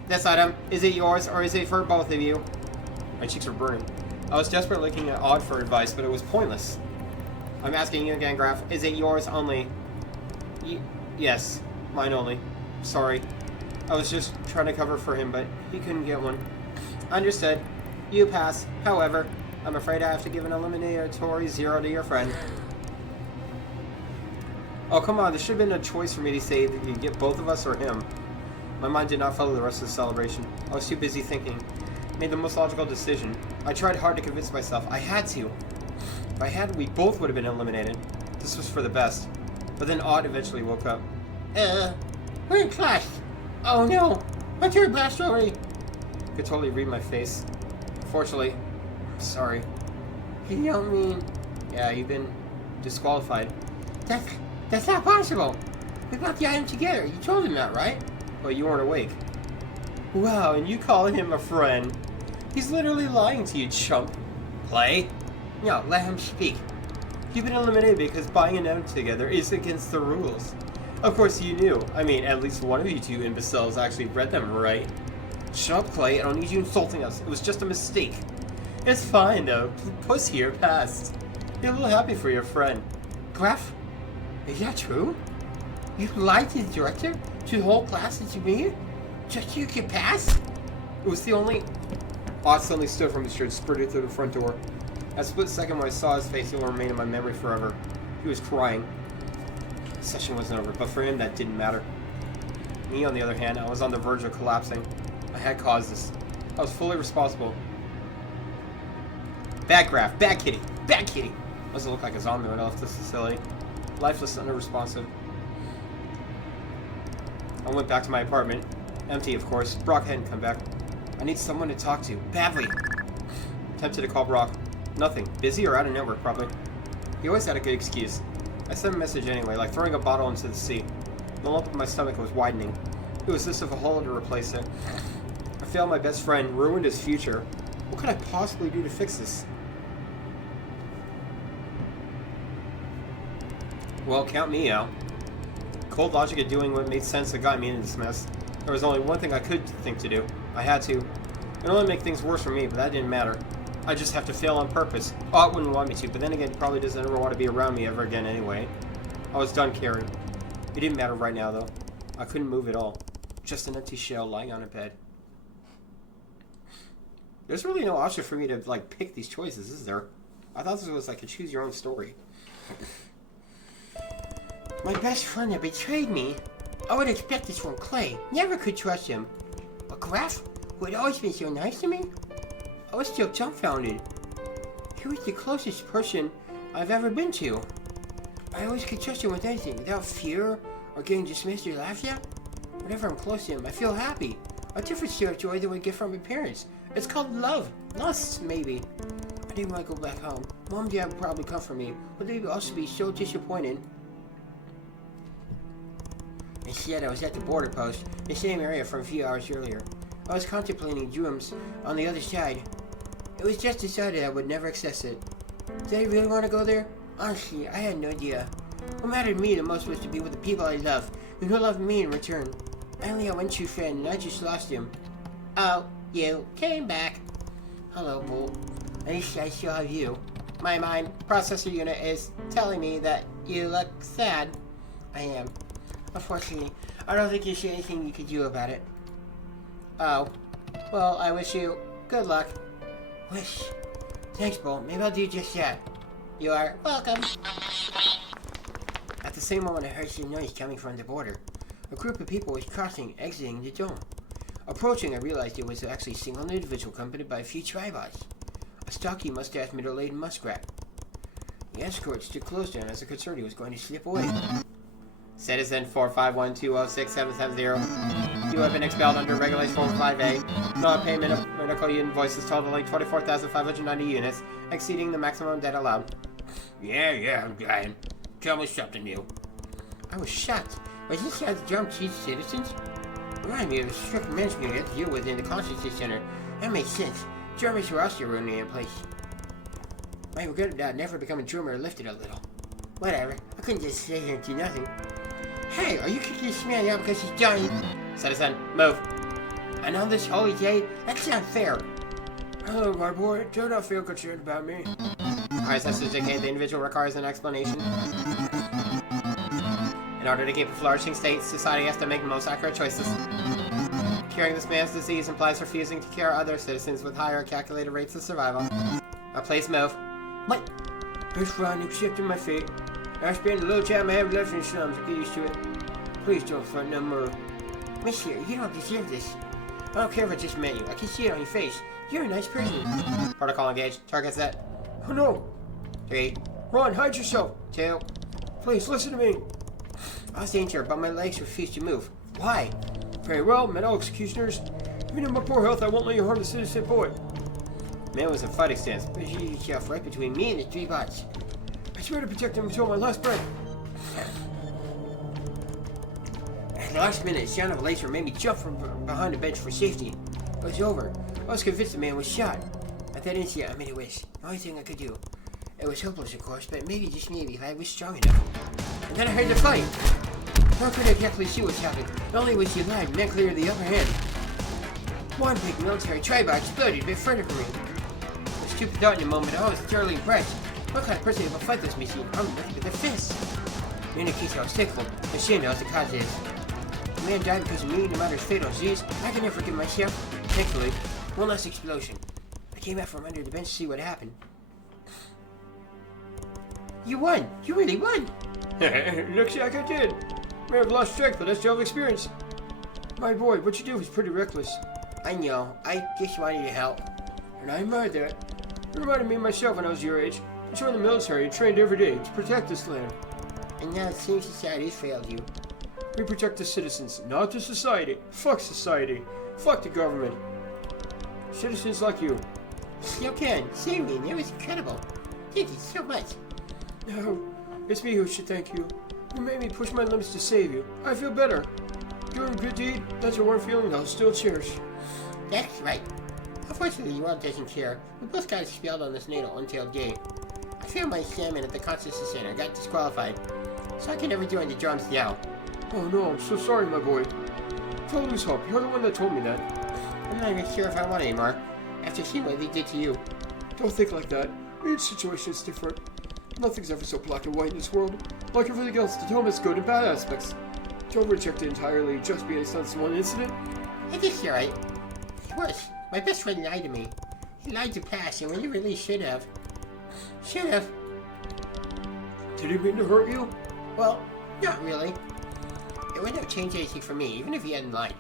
This item, is it yours or is it for both of you? My cheeks were burning. I was desperately looking at Odd for advice, but it was pointless. I'm asking you again, Graf. Is it yours only? Yes, mine only. Sorry. I was just trying to cover for him, but he couldn't get one. Understood. You pass. However, I'm afraid I have to give an eliminatory 0 to your friend. Oh, come on. There should have been a choice for me to say that you get both of us or him. My mind did not follow the rest of the celebration. I was too busy thinking. Made the most logical decision. I tried hard to convince myself. I had to. If I hadn't, we both would have been eliminated. This was for the best. But then Odd eventually woke up. We're in class. Oh no. What's your blast story? You could totally read my face. Fortunately, I'm sorry. You don't mean... Yeah, you've been disqualified. That's not possible. We got the item together. You told him that, right? Well, you weren't awake. Wow, and you call him a friend. He's literally lying to you, chump. Play? No, let him speak. You've been eliminated because buying an item together is against the rules. Of course you knew. I mean, at least one of you two imbeciles actually read them, right? Shut up, Clay. I don't need you insulting us. It was just a mistake. It's fine, though. Puss here passed. Be a little happy for your friend. Graf, is that true? You lied to the director? To the whole class and to me? Just so you could pass? It was the only... Odd suddenly stood from his chair and sprinted through the front door. At a split second when I saw his face, it will remain in my memory forever. He was crying. session wasn't over, but for him that didn't matter. Me, on the other hand, I was on the verge of collapsing. I had caused this. I was fully responsible. Bad Graf, bad kitty, bad kitty! Doesn't look like a zombie when I left this facility. Lifeless and unresponsive. I went back to my apartment. Empty, of course. Brok hadn't come back. I need someone to talk to. Badly. Tempted to call Brok. Nothing. Busy or out of network, probably. He always had a good excuse. I sent a message anyway, like throwing a bottle into the sea. The lump in my stomach was widening. It was this of a hole to replace it. I failed my best friend, ruined his future. What could I possibly do to fix this? Well, count me out. Cold logic of doing what made sense that got me into this mess. There was only one thing I could think to do. I had to. It only make things worse for me, but that didn't matter. I just have to fail on purpose. Ott wouldn't want me to, but then again, he probably doesn't ever want to be around me ever again anyway. I was done caring. It didn't matter right now, though. I couldn't move at all. Just an empty shell lying on a bed. There's really no option for me to, like, pick these choices, is there? I thought this was like a choose-your-own story. My best friend had betrayed me. I would expect this from Clay. Never could trust him. But Graf, who had always been so nice to me, I was still dumbfounded. He was the closest person I've ever been to. I always could trust him with anything, without fear or getting dismissed or laughed at. Whenever I'm close to him, I feel happy. A different sort of joy than we get from my parents. It's called love. Lust, maybe. I didn't want to go back home. Mom and Dad would probably come for me, but they would also be so disappointed. Instead, I was at the border post, the same area from a few hours earlier. I was contemplating Drooms on the other side. It was just decided I would never access it. Did I really want to go there? Honestly, I had no idea. What mattered to me the most was to be with the people I love, and who loved me in return. I only had one true friend, and I just lost him. Oh, you came back. Hello, Bull. At least I still have you. My mind processor unit is telling me that you look sad. I am. Unfortunately, I don't think there's anything you could do about it. Oh. Well, I wish you good luck. Wish. Thanks, Bull. Maybe I'll do just that. You are welcome. At the same moment, I heard some noise coming from the border. A group of people was crossing, exiting the dome. Approaching, I realized it was actually a single individual accompanied by a few tribots. A stocky, mustached, middle-aged muskrat. The escort stood close to him as the concerned he was going to slip away. Citizen 451206770. You have been expelled under Regulation 45A. Non-payment of medical invoices totaling 24,590 units, exceeding the maximum debt allowed. Yeah, I'm dying. Tell me something new. I was shocked. Was this how the Drum treats citizens? Reminded me of the strict management we had to deal with in the Consciousness Center. That makes sense. Drummers were also running in place. My regret about never becoming a drummer lifted a little. Whatever. I couldn't just sit here and do nothing. Hey, are you kicking this man out because he's dying? Citizen, move. And on this holy day? That's not fair. Hello, my boy. Do not feel concerned about me. ISS to indicate the individual requires an explanation. In order to keep a flourishing state, society has to make the most accurate choices. Curing this man's disease implies refusing to cure other citizens with higher calculated rates of survival. Please move. What? It's fine, accepting my fate. I spent a little time I have left in the slums to get used to it. Please don't fight no more. Monsieur, you don't deserve this. I don't care if I just met you. I can see it on your face. You're a nice person. Protocol engaged. Target set. Oh no! 3, Ron, hide yourself! 2. Please, listen to me. I was injured, but my legs refuse to move. Why? Very well, metal executioners. Even in my poor health, I won't let you harm the citizen boy. Man was in fighting stance. But you yourself right between me and the three bots. I swear to protect him until my last breath. At the last minute, the sound of a laser made me jump from behind the bench for safety. It was over. I was convinced the man was shot. At that instant, I made a wish. The only thing I could do. It was hopeless, of course, but maybe, just maybe, if I was strong enough. And then I heard the fight. How could I exactly see what's happening? Not only was he alive, men cleared the upper hand. One big military tribot exploded in front of me. A stupid thought in the moment, I was thoroughly impressed. What kind of person would fight this machine armed with a fist? In any case, I was thankful, ashamed I was the cause of it. The man died because of me, no matter his fatal disease. I can never forgive myself. Thankfully, one last explosion. I came out from under the bench to see what happened. You won! You really won! Looks like I did. May have lost track, but I still have experience. My boy, what you do is pretty reckless. I know. I just wanted to help. And I admire that. It reminded me of myself when I was your age. I joined the military and trained every day to protect this land. And now it seems society's failed you. We protect the citizens, not the society. Fuck society. Fuck the government. Citizens like you. You can. Save me. That was incredible. Thank you so much. No, it's me who should thank you. You made me push my limits to save you. I feel better. Doing a good deed, that's a warm feeling I'll still cherish. That's right. Unfortunately, the world doesn't care. We both got expelled on this Natal Tail day. I failed my exam at the Consciousness Center. Got disqualified. So I can never join the drums now. Oh no, I'm so sorry, my boy. Don't lose hope. You're the one that told me that. I'm not even sure if I want it anymore. After seeing what they did to you. Don't think like that. Each situation is different. Nothing's ever so black and white in this world. Like everything else, the dome has good and bad aspects. Don't reject it entirely just based on this one incident. I guess you're right. It's worse. My best friend lied to me. He lied to Pass, and when he really should have. Should have. Did he mean to hurt you? Well, not really. It wouldn't have changed anything for me, even if he hadn't lied.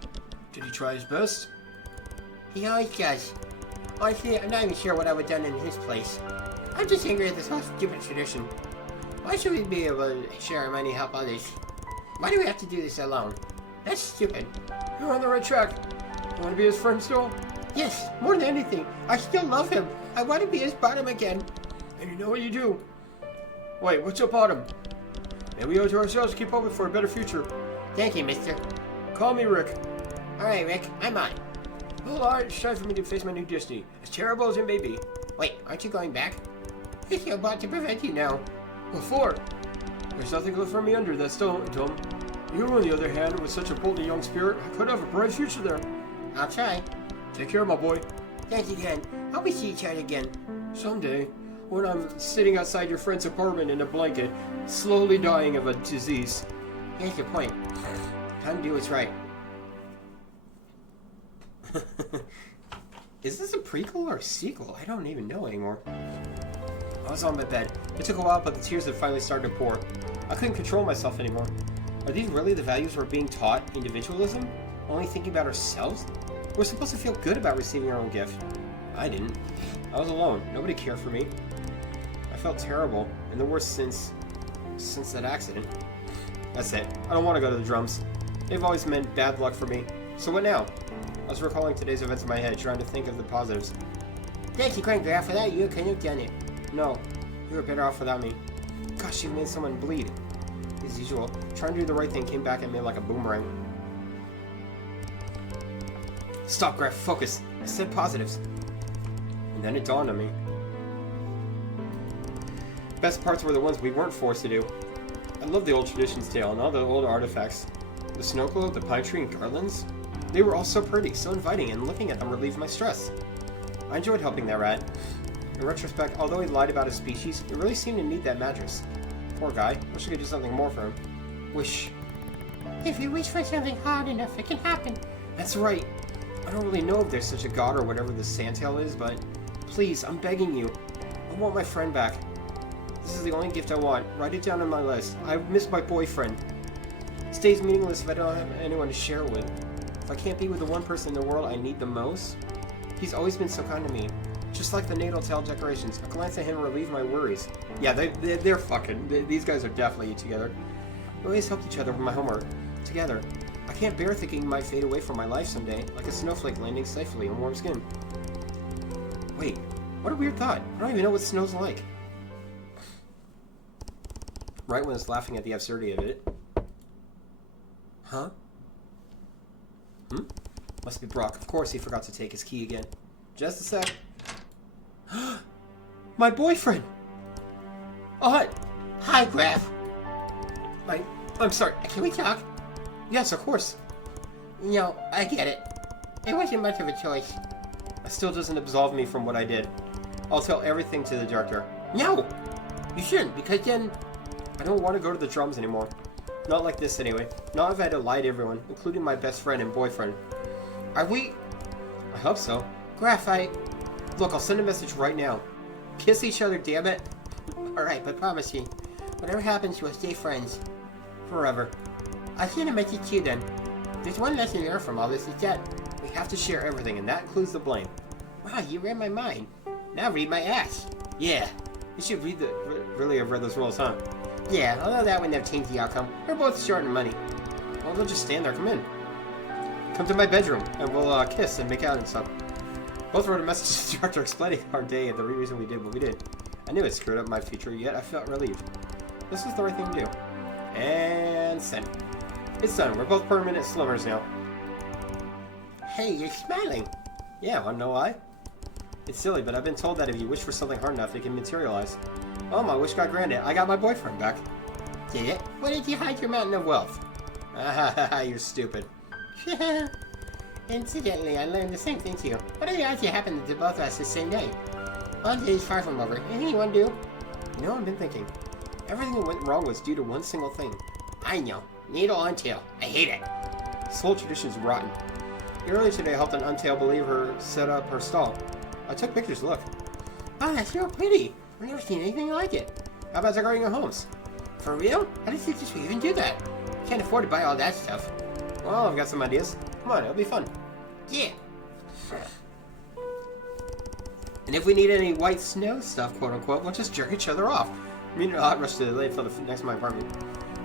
Did he try his best? He always does. Honestly, I'm not even sure what I would have done in his place. I'm just angry at this whole stupid tradition. Why should we be able to share our money and help others? Why do we have to do this alone? That's stupid. You're on the right track. You want to be his friend still? Yes, more than anything. I still love him. I want to be his bottom again. And you know what you do. Wait, what's up, Autumn? Maybe we owe it to ourselves to keep hoping for a better future. Thank you, mister. Call me Rick. Alright, Rick, I'm on. Well, alright, it's time for me to face my new destiny, as terrible as it may be. Wait, aren't you going back? It's your bot to prevent you now. Before, there's nothing left for me under that stone, Tom. You, on the other hand, with such a bold and young spirit, I could have a bright future there. I'll try. Take care, my boy. Thank you again. Hope we see each other again. Someday, when I'm sitting outside your friend's apartment in a blanket, slowly dying of a disease. Here's the point. Time to do what's right. Is this a prequel or a sequel? I don't even know anymore. I was on my bed. It took a while, but the tears had finally started to pour. I couldn't control myself anymore. Are these really the values we're being taught? Individualism? Only thinking about ourselves? We're supposed to feel good about receiving our own gift. I didn't. I was alone. Nobody cared for me. I felt terrible, and the worst since that accident. That's it. I don't want to go to the drums. They've always meant bad luck for me. So what now? I was recalling today's events in my head, trying to think of the positives. Thank you, Graf. Without you, couldn't have done it. No, you were better off without me. Gosh, you made someone bleed. As usual, trying to do the right thing came back at me like a boomerang. Stop, Graf, focus. I said positives. And then it dawned on me. Best parts were the ones we weren't forced to do. I love the old traditions tale and all the old artifacts. The snow globe, the pine tree, and garlands. They were all so pretty, so inviting, and looking at them relieved my stress. I enjoyed helping that rat. In retrospect, although he lied about his species, he really seemed to need that mattress. Poor guy. Wish I could do something more for him. Wish. If you wish for something hard enough, it can happen. That's right. I don't really know if there's such a god or whatever this sandtail is, but please, I'm begging you. I want my friend back. This is the only gift I want. Write it down on my list. I miss my boyfriend. This day's meaningless if I don't have anyone to share it with. If I can't be with the one person in the world I need the most. He's always been so kind to me. Just like the Natal Tail decorations. A glance at him relieved my worries. Yeah, they're fucking. These guys are definitely together. We always helped each other with my homework. Together. I can't bear thinking he might fade away from my life someday, like a snowflake landing safely on warm skin. Wait, what a weird thought. I don't even know what snow's like. Right when I was laughing at the absurdity of it. Huh? Must be Brok. Of course he forgot to take his key again. Just a sec. My boyfriend! Hi, Graf. I'm sorry. Can we talk? Yes, of course. No, I get it. It wasn't much of a choice. That still doesn't absolve me from what I did. I'll tell everything to the director. No! You shouldn't, because then... I don't want to go to the drums anymore. Not like this anyway. Not if I had to lie to everyone, including my best friend and boyfriend. Are we... I hope so. Graf, Look, I'll send a message right now. Kiss each other, damn it. Alright, but promise me, Whatever happens, we'll stay friends. Forever. I'll send a message to you then. There's one lesson to learn from all this is that We have to share everything, and that includes the blame. wow, you read my mind. Now read my ass. Yeah. You should really have read those rules, huh? Yeah, although that would never change the outcome. We're both short on money. Well, they'll just stand there. Come in. Come to my bedroom, and we'll kiss and make out and stuff. Both wrote a message to the instructor explaining our day and the reason we did what we did. I knew it screwed up my future, yet I felt relieved. This was the right thing to do. And send. It's done. We're both permanent slummers now. Hey, you're smiling. Yeah, wanna know why? It's silly, but I've been told that if you wish for something hard enough, it can materialize. Oh, my wish got granted. I got my boyfriend back. Did it? Why did you hide your mountain of wealth? Ah, you're stupid. Incidentally, I learned the same thing too. What are the odds it happened to both of us the same day? One day is far from over. Anything you want to do? You know, I've been thinking. Everything that went wrong was due to one single thing. I know. Natal Tail. I hate it. This whole tradition's rotten. Earlier today, I helped an untailed believer set up her stall. I took pictures to look. Oh, that's so pretty. I've never seen anything like it. How about decorating your homes? For real? How did you just even do that? Can't afford to buy all that stuff. Well, I've got some ideas. Come on, it'll be fun. Yeah. And if we need any white snow stuff, quote unquote, we'll just jerk each other off. Me and Hot rushed to the landfill next to my apartment.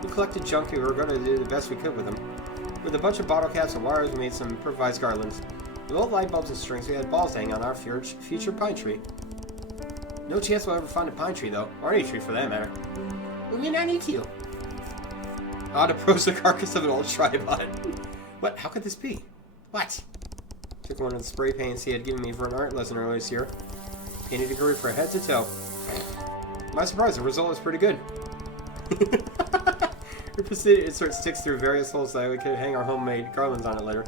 We collected junk and we were going to do the best we could with them. With a bunch of bottle caps and wires, we made some improvised garlands. With old light bulbs and strings, we had balls hanging on our future pine tree. No chance we'll ever find a pine tree, though, or any tree for that matter. We may not need to. Odd approached the carcass of an old tripod. What? How could this be? What? Took one of the spray paints he had given me for an art lesson earlier this year. Painted a group from head to toe. My surprise, the result was pretty good. We proceeded to insert sticks through various holes so that we could hang our homemade garlands on it later.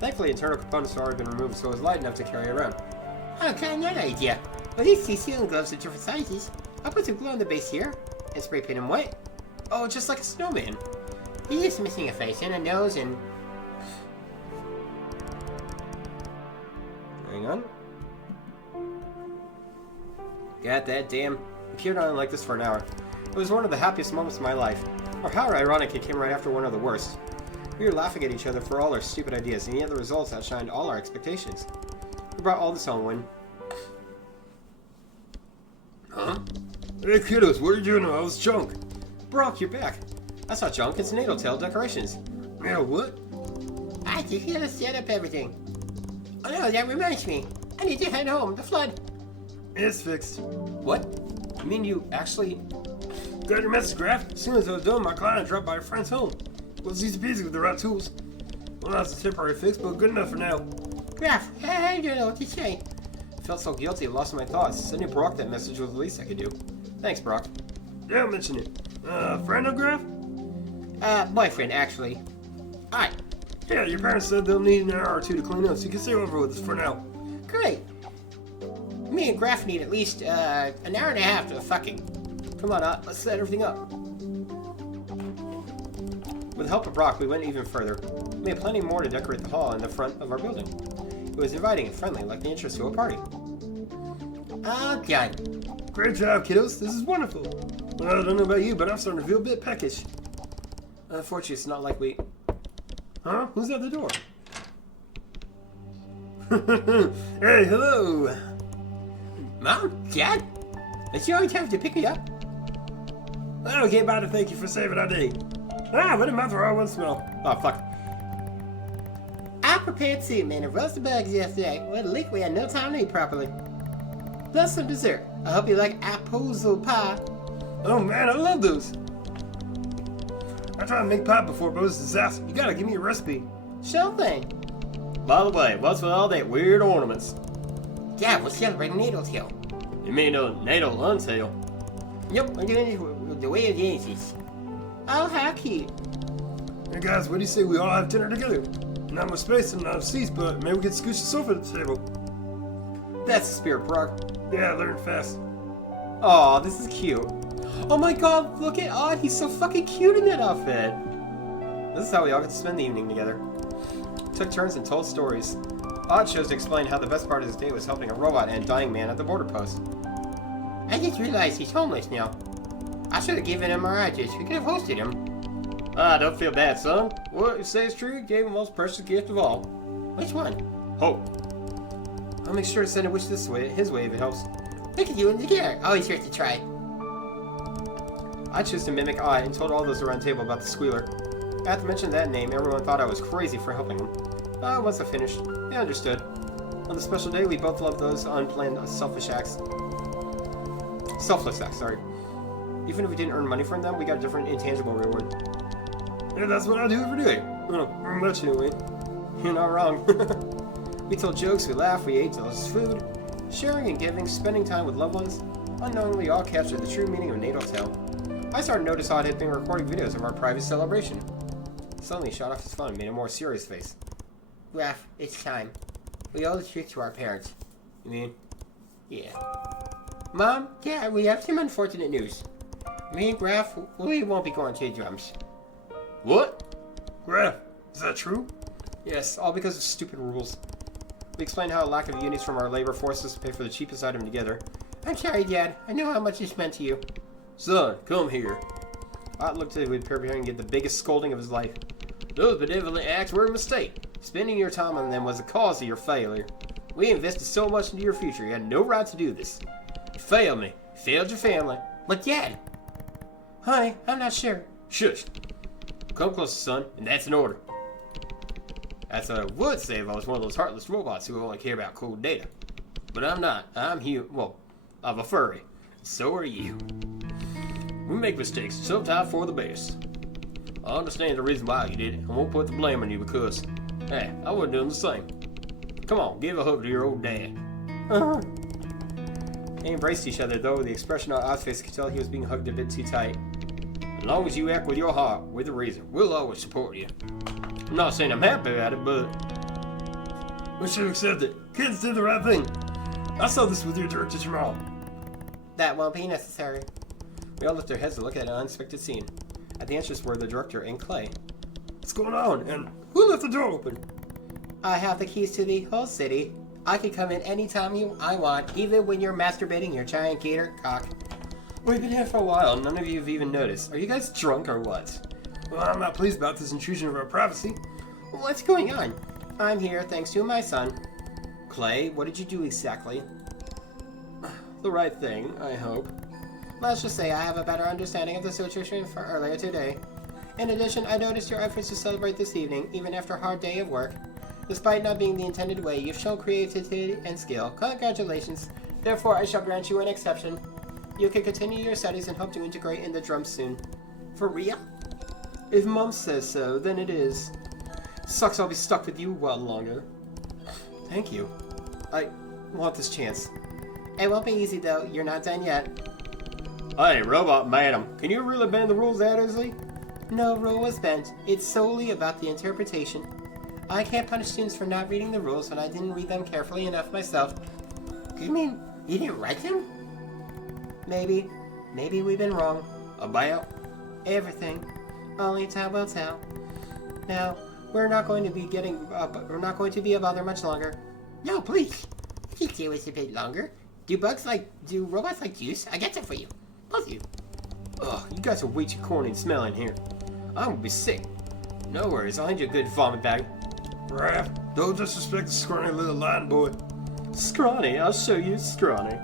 Thankfully, internal components had already been removed, so it was light enough to carry around. Oh, kind of another idea. Well, these two sealing gloves are different sizes. I'll put some glue on the base here and spray paint them white. Oh, just like a snowman. He's just missing a face and a nose and... Hang on. Got that damn. I peered on like this for an hour. It was one of the happiest moments of my life. Or how ironic it came right after one of the worst. We were laughing at each other for all our stupid ideas, and yet the results outshined all our expectations. We brought all this home when... Huh? Hey kiddos, what are you doing with all this junk? Brok, you're back. That's not junk, it's Natal Tail decorations. Yeah, what? I just gotta set up everything. Oh no, that reminds me. I need to head home. The flood. It's fixed. What? You mean you actually... Got your message, Graf? As soon as I was done, my client dropped by a friend's home. Was easy peasy with the right tools. Well, that's a temporary fix, but good enough for now. Graf, I don't know what to say. I felt so guilty I lost my thoughts. Sending Brok that message was the least I could do. Thanks, Brok. Yeah, I'll mention it. Friend of Graf? Boyfriend, actually. Alright, Yeah, your parents said they'll need an hour or two to clean up, so you can stay over with us for now. great. Me and Graf need at least, an hour and a half to fucking. Come on, let's set everything up. With the help of Brok, we went even further. We had plenty more to decorate the hall and the front of our building. It was inviting and friendly, like the entrance to a party. All done. Great job, kiddos. This is wonderful. Well, I don't know about you, but I'm starting to feel a bit peckish. Unfortunately, it's not like we... Huh? Who's at the door? Hey, hello. Mom? Dad? It's your only time to pick me up. I came by to thank you for saving our day. What in my throat? I won't smell. Oh, fuck. I prepared soup, man, and roasted bugs yesterday. What a leak we had no time to eat properly. Plus some dessert. I hope you like apple pie. Oh man, I love those. I tried to make pie before, but it was a disaster. You gotta give me a recipe. Sure thing. By the way, what's with all that weird ornaments? Dad, we're celebrating Natal Tail. You mean a Natal Untail? Yep, we're doing it with the way of the ages. Oh, how cute. Hey guys, what do you say we all have dinner together? Not much space and not enough seats, but maybe we could scooch the sofa to the table. That's the spirit, Brok. Yeah, I learned fast. Aw, this is cute. Oh my god, look at Odd, he's so fucking cute in that outfit. This is how we all get to spend the evening together. Took turns and told stories. Odd chose to explain how the best part of his day was helping a robot and dying man at the border post. I just realized he's homeless now. I should have given him our ideas. We could have hosted him. Ah, don't feel bad, son. What you say is true. You gave him the most precious gift of all. Which one? Hope. I'll make sure to send a wish his way if it helps. Look at you in the gear. Always here to try. I chose to mimic I and told all those around the table about the squealer. After mentioning that name, everyone thought I was crazy for helping them. Once I finished, they understood. On the special day, we both loved those unplanned, selfless acts, sorry. Even if we didn't earn money from them, we got a different intangible reward. And that's what I do every day. Well, very much anyway. You're not wrong. We told jokes, we laughed, we ate delicious food. Sharing and giving, spending time with loved ones. Unknowingly, we all captured the true meaning of Natal Tail. I started to notice Odd had been recording videos of our private celebration. Suddenly, he shot off his phone and made a more serious face. Raph, it's time. We owe the truth to our parents. You mean? Yeah. Mom, Dad, we have some unfortunate news. Me and Graf, we won't be going to the drums. What? Graf, is that true? Yes, all because of stupid rules. We explained how a lack of units from our labor forced us to pay for the cheapest item together. I'm sorry, Dad. I know how much this meant to you. Son, come here. Ott looked as if we'd prepare him to get the biggest scolding of his life. Those benevolent acts were a mistake. Spending your time on them was the cause of your failure. We invested so much into your future, you had no right to do this. You failed me. You failed your family. But Dad! Honey, I'm not sure. Shush. Come closer, son, and that's an order. That's what I would say if I was one of those heartless robots who only care about cold data. But I'm not. I'm human. Well, I'm a furry. So are you. We make mistakes, sometimes for the best. I understand the reason why you did it. I won't put the blame on you because, hey, I would have done the same. Come on, give a hug to your old dad. Uh-huh. They embraced each other, though the expression on Odd's face could tell he was being hugged a bit too tight. As long as you act with your heart, with the reason, we'll always support you. I'm not saying I'm happy about it, but we should accept it. Kids did the right thing. I saw this with your director, Jamal. That won't be necessary. We all lifted our heads to look at an unexpected scene. At the entrance were the director and Clay. What's going on? And who left the door open? I have the keys to the whole city. I can come in anytime I want, even when you're masturbating your giant gator cock. We've been here for a while, and none of you have even noticed. Are you guys drunk or what? Well, I'm not pleased about this intrusion of our privacy. What's going on? I'm here thanks to my son. Clay, what did you do exactly? The right thing, I hope. Let's just say I have a better understanding of the situation for earlier today. In addition, I noticed your efforts to celebrate this evening, even after a hard day of work. Despite not being the intended way, you've shown creativity and skill. Congratulations. Therefore, I shall grant you an exception. You can continue your studies and hope to integrate in the drums soon. For real? If Mom says so, then it is. Sucks I'll be stuck with you a while longer. Thank you. I want this chance. It won't be easy though, you're not done yet. Hey, Robot Madam, can you really bend the rules that easily? No rule was bent. It's solely about the interpretation. I can't punish students for not reading the rules when I didn't read them carefully enough myself. You mean you didn't write them? Maybe. Maybe we've been wrong. About? Everything. Only time will tell. Now, we're not going to be a bother much longer. No, please. You can stay with us a bit longer. Do robots like juice? I got some for you. Both of you. Ugh, you guys are way too corny and smelly in here. I'm gonna be sick. No worries, I'll hand you a good vomit bag. Raph, don't disrespect the scrawny little lion boy. Scrawny? I'll show you scrawny.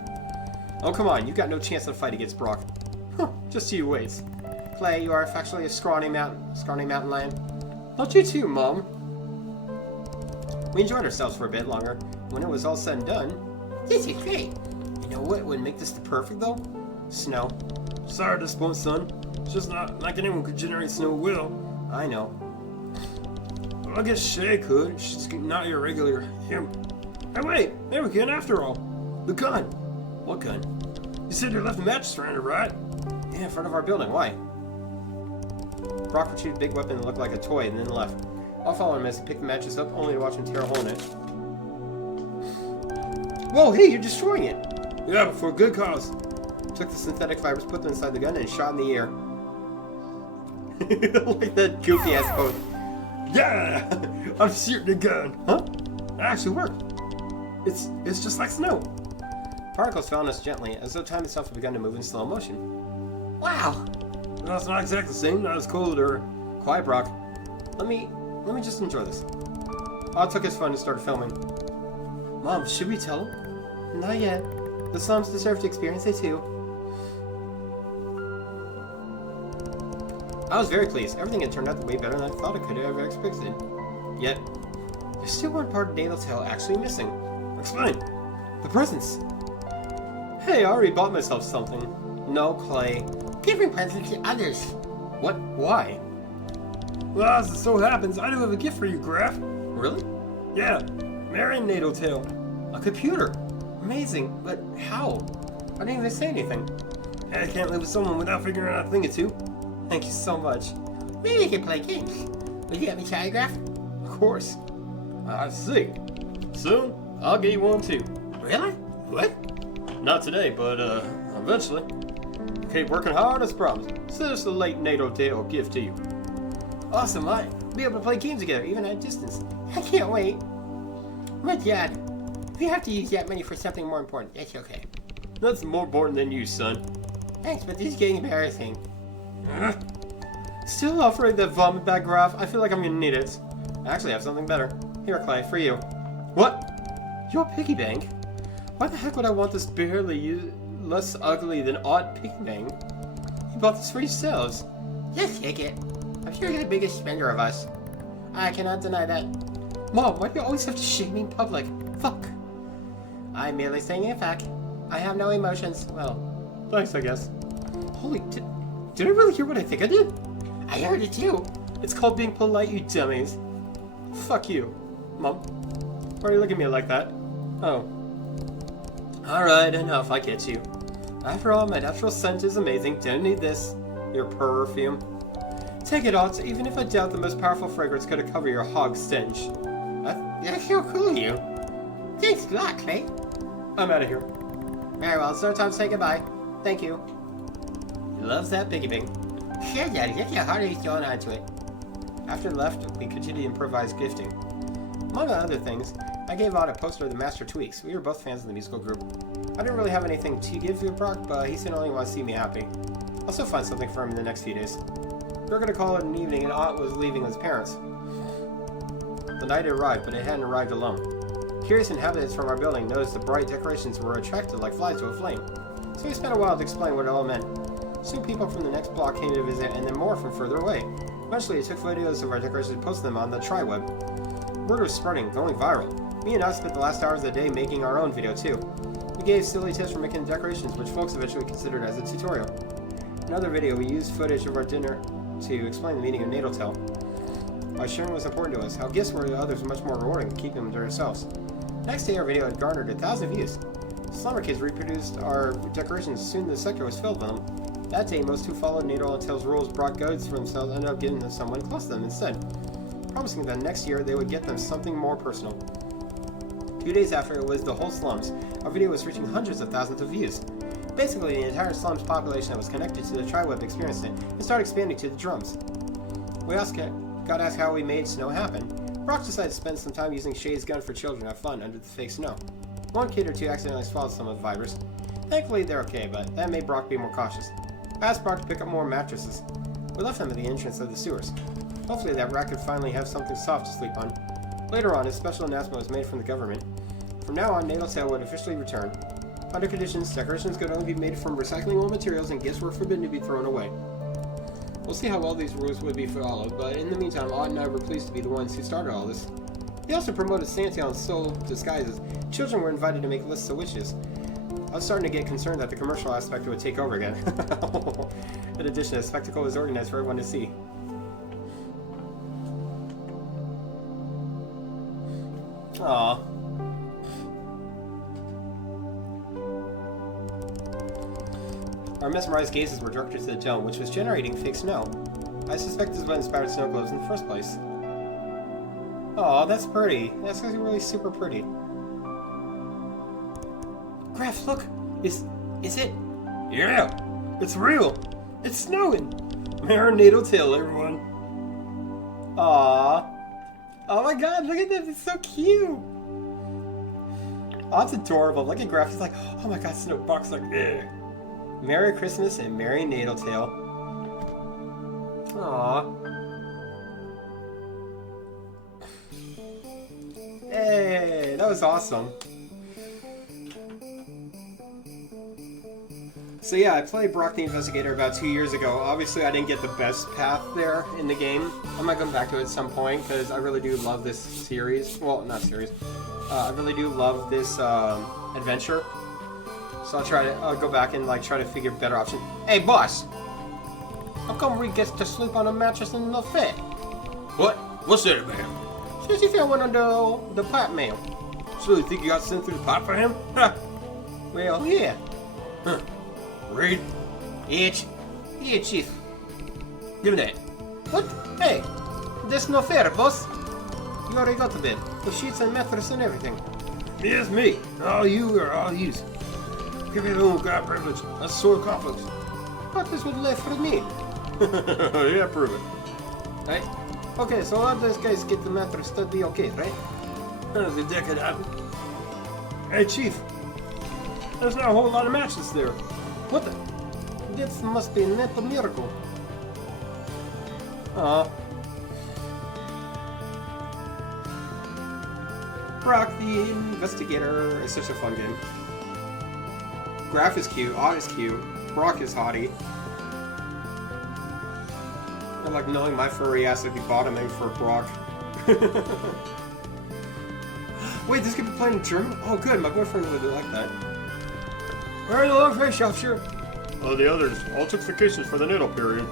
Oh, come on, you've got no chance in a fight against Brok. Huh, just you wait. Clay, you are factually a scrawny mountain lion. Not you too, Mom. We enjoyed ourselves for a bit longer. When it was all said and done, This is great. you know what would make this the perfect, though? Snow. Sorry to disappoint, son. It's just not like anyone could generate snow at will. I know. Well, I guess Shay could. She's not your regular him. Hey, wait! There we can after all. The gun! What gun? You said you left the match stranded, right? Yeah, in front of our building. Why? Brok retrieved a big weapon that looked like a toy and then left. I'll follow him as he picked the matches up, only to watch him tear a hole in it. Whoa, hey, you're destroying it! Yeah, but for a good cause. Took the synthetic fibers, put them inside the gun, and shot in the air. Like that goofy ass pose. Yeah! I'm shooting the gun. Huh? It actually worked. It's just like snow. Particles fell on us gently, as though time itself had begun to move in slow motion. Wow. Well, it's not exactly the same, not as cold or... Quiet, Brok. Let me just enjoy this. Odd took his phone and started filming. Mom, should we tell him? Not yet. The slums deserve to experience it too. I was very pleased. Everything had turned out way better than I thought it could have expected. Yet, there's still one part of Natal Tail actually missing. Explain. The presents. Hey, I already bought myself something. No, Clay. Giving presents to others. What? Why? Well, as it so happens, I do have a gift for you, Graf. Really? Yeah, Mary Natal Tail. A computer. Amazing, but how? I didn't even say anything. I can't live with someone without figuring out a thing or two. Thank you so much. Maybe we can play games. Would you let me try, Graf? Of course. I see. Soon, I'll get you one too. Really? What? Not today, but eventually. Keep working hard as promised. Send us a late Natal Tail gift to you. Awesome, I be able to play games together, even at a distance. I can't wait. But Dad, if you have to use that money for something more important, that's okay. That's more important than you, son. Thanks, but this is getting embarrassing. Still offering that vomit bag, Graf? I feel like I'm gonna need it. I actually have something better. Here, Clay, for you. What? Your piggy bank? Why the heck would I want this barely less ugly than odd piggy bank? You bought this for yourselves. Just take it. I'm sure you're the biggest spender of us. I cannot deny that. Mom, why do you always have to shame me in public? Fuck. I'm merely saying a fact. I have no emotions. Well, Thanks, I guess. Holy, did I really hear what I think I did? I heard it too. It's called being polite, you dummies. Fuck you. Mom, why are you looking at me like that? Oh. Alright, enough, I get you. After all, my natural scent is amazing. Don't need this. Your perfume. Take it, Otter, even if I doubt the most powerful fragrance could cover your hog stench. That's so cool of you. Thanks a lot, Clay. I'm out of here. Very well, it's no time to say goodbye. Thank you. He loves that piggy bank. Sure, Daddy, that's how hard he's going on to it. After he left, we continued improvised gifting. Among other things, I gave Otter a poster of the Master Tweaks. We were both fans of the musical group. I didn't really have anything to give to Brok, but he said only want to see me happy. I'll still find something for him in the next few days. We were going to call it an evening, and Ott was leaving with his parents. The night arrived, but it hadn't arrived alone. Curious inhabitants from our building noticed the bright decorations were attracted like flies to a flame. So we spent a while to explain what it all meant. Soon people from the next block came to visit, and then more from further away. Eventually, they took photos of our decorations and posted them on the tri-web. Word was spreading, going viral. Me and I spent the last hours of the day making our own video too. We gave silly tips for making decorations, which folks eventually considered as a tutorial. In another video, we used footage of our dinner to explain the meaning of Natal Tail. Why sharing was important to us, how gifts were to others much more rewarding than keeping them to ourselves. Next day, our video had garnered 1,000 views. Slumer kids reproduced our decorations. Soon the sector was filled with them. That day, most who followed Natal Tail's rules brought goods for themselves and ended up giving them someone close to them instead, promising that next year they would get them something more personal. 2 days after it was the whole slums, our video was reaching hundreds of thousands of views. Basically, the entire slums population that was connected to the tri-web experienced it and started expanding to the drums. We got asked how we made snow happen. Brok decided to spend some time using Shay's gun for children to have fun under the fake snow. One kid or two accidentally swallowed some of the fibers. Thankfully, they're okay, but that made Brok be more cautious. I asked Brok to pick up more mattresses. We left them at the entrance of the sewers. Hopefully that rat could finally have something soft to sleep on. Later on, a special announcement was made from the government. From now on, Natal Tail would officially return. Under conditions, decorations could only be made from recycling old materials and gifts were forbidden to be thrown away. We'll see how well these rules would be followed, but in the meantime, Odd and I were pleased to be the ones who started all this. They also promoted Santa and sold disguises. Children were invited to make lists of wishes. I was starting to get concerned that the commercial aspect would take over again. In addition, a spectacle was organized for everyone to see. Aww. Our mesmerized gazes were directed to the dome, which was generating fake snow. I suspect this is what inspired snow globes in the first place. Aw, that's pretty. That's actually really super pretty. Graf, look! Is it? Yeah, it's real. It's snowing. Mary Natal Tail, everyone. Aww. Oh my god, look at this, it's so cute! Oh, it's adorable. Look at Graf, he's like, oh my god, Snowbox, like, eh. Merry Christmas and Merry Natal Tail. Aww. Hey, that was awesome. So yeah, I played Brok the Investigator about 2 years ago. Obviously, I didn't get the best path there in the game. I might come back to it at some point, because I really do love this series. Well, not series. I really do love this adventure. So I'll go back and like try to figure better options. Hey, boss! How come Reed gets to sleep on a mattress in the fit? What? What's that, man? Since he found one on the pipe mail. So you think you got sent through the pipe for him? Ha! Well, yeah. Huh. Reed? Yeah, Chief. Give me that. What? Hey, that's no fair, boss. You already got the bed. The sheets and mattress and everything. Yes, me. All you or all yous. Give me the old guy privilege. That's sore conflicts. What is what left for me? Yeah, prove it. Right? Okay, so all those guys get the mattress, that'd be okay, right? The deck could happen. Hey, Chief. There's not a whole lot of matches there. What the? That must be a net miracle. Aw. Brok the Investigator is such a fun game. Graph is cute, Otter is cute, Brok is hottie. I like knowing my furry ass would be bottoming for Brok. Wait, this could be playing in German? Oh good, my boyfriend would like that. Where are the long face shops here? Oh, the others all took vacations for the natal period.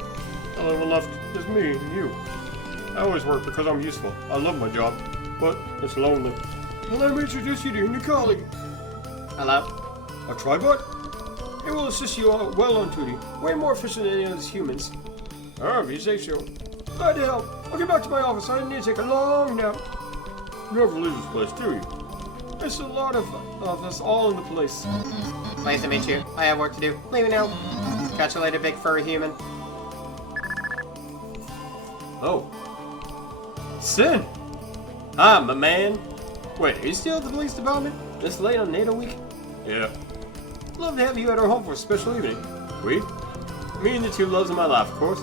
The only one left is me and you. I always work because I'm useful. I love my job, but it's lonely. Well, let me introduce you to your new colleague. Hello? A tribot? He will assist you well on duty. Way more efficient than any of us humans. Oh, if you say so. Glad to help. I'll get back to my office. I need to take a long nap. You never leave this place, do you? There's a lot of us all in the place. Nice to meet you. I have work to do. Leave me now. Catch you later, big furry human. Oh. Sin! Ah, my man. Wait, are you still at the police department? This late on Natal Week? Yeah. Love to have you at our home for a special evening. We? Me and the two loves of my life, of course.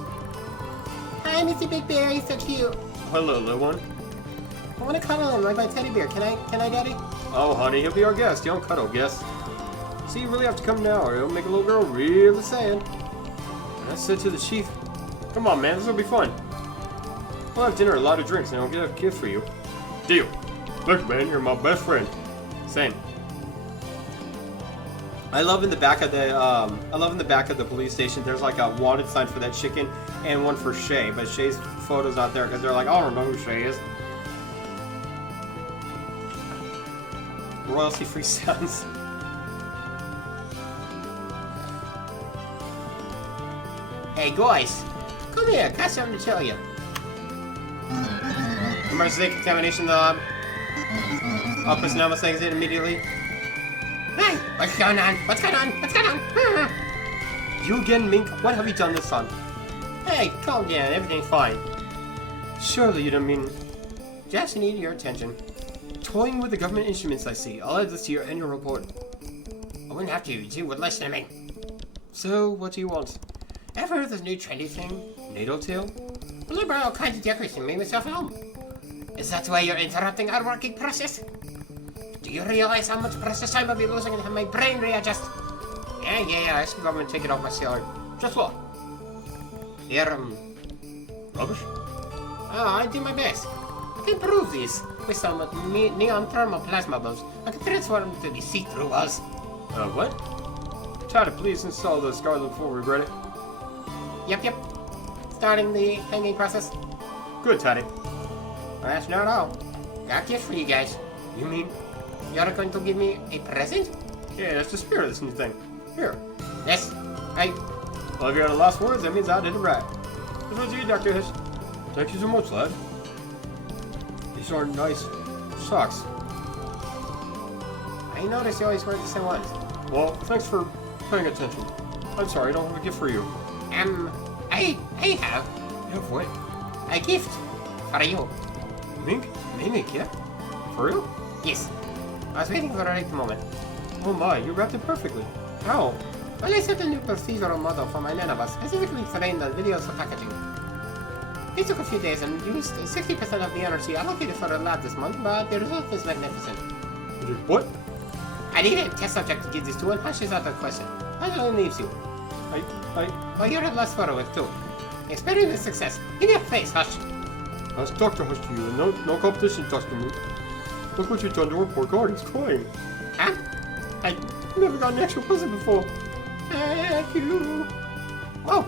Hi, Mr. Big Bear. He's so cute. Hello, little one. I want to cuddle him like my teddy bear. Can I, Daddy? Oh, honey, he'll be our guest. You don't cuddle guests. See, you really have to come now, or it'll make a little girl really sad. And I said to the chief, come on, man, this will be fun. We'll have dinner, a lot of drinks, and I'll get a gift for you. Deal. Look, man, you're my best friend. Same. I love in the back of the police station. There's like a wanted sign for that chicken and one for Shay, but Shay's photo's not there because they're like, I don't know who Shay is. Royalty-free sounds. Hey guys, come here. Got something to tell you. Emergency contamination log. All personnel must exit immediately. Hey, what's going on? What's going on? What's going on? You again, Mink? What have you done this time? Hey, calm down. Everything's fine. Surely you don't mean... Just need your attention. Toying with the government instruments, I see. I'll add this to your annual report. I wouldn't have to. You would listen to me. So, what do you want? Ever heard of this new trendy thing? Natal Tail? Well, I brought all kinds of decorations and made myself at home. Is that why you're interrupting our working process? Do you realize how much precious time I'll be losing and have my brain readjust? Yeah, I asked the government to take it off my salary. Just what? Here, Rubbish? Oh, I do my best. I can prove this with some neon thermoplasma bulbs. I can transform them to the see-through walls. What? Try to please install the Scarlet before we regret it. Yep. Starting the hanging process. Good, Teddy. Well, that's not all. Got gifts for you guys. You mean you're going to give me a present? Yeah, that's the spirit of this new thing. Here. Yes. Hey. Well, if you're the last words, that means I did it right. This one's you, Dr. Hish. Thank you so much, lad. These are nice socks. I noticed you always wear the same ones. Well, thanks for paying attention. I'm sorry, I don't have a gift for you. I have You have what? a gift for you. Mink? Mimic, yeah? For real? Yes. I was waiting for the right moment. Oh my, you wrapped it perfectly. How? Well, I set a new procedural model for my nanobus, specifically trained on videos for packaging. It took a few days and used 60% of the energy allocated for the lab this month, but the result is magnificent. What? I need a test subject to give this to and Hush is out of question. Hush only leaves you. Well, you're at last photo with too. Experiment with success. In your face, Hush. That's Dr. Hush to you, and no competition, Dr. Moon. Look what you've done to our poor guard, he's crying. Huh? I never got an actual present before. Thank you. Oh,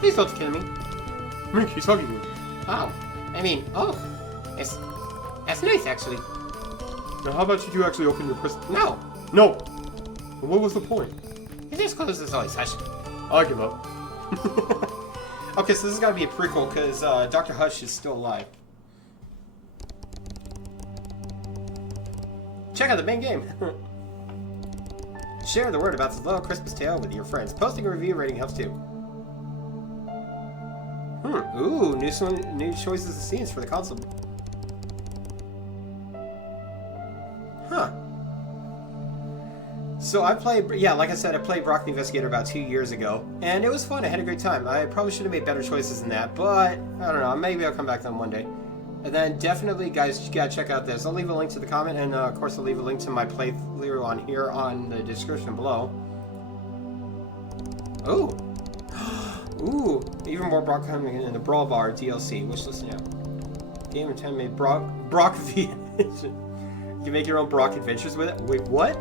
please don't kill me. Mink, he's hugging you. Oh, that's nice actually. Now how about you two actually open your present? No, No! Well, what was the point? it just closes always, Hush. I give up. Okay, so this has got to be a prequel because Dr. Hush is still alive. Check out the main game. Share the word about this little Christmas tale with your friends. Posting a review rating helps too. Ooh, new choices of scenes for the console. Huh. So I played, like I said, I played Brok the Investigator about 2 years ago, and it was fun. I had a great time. I probably should have made better choices than that, but I don't know. Maybe I'll come back to them one day. And then definitely, guys, you gotta check out this. I'll leave a link to the comment, and of course, I'll leave a link to my playthrough on here on the description below. Ooh. Ooh, even more Brok coming in the Brawl Bar DLC. Wishlist now. Game of 10 made Brok V. You can make your own Brok adventures with it. Wait, what?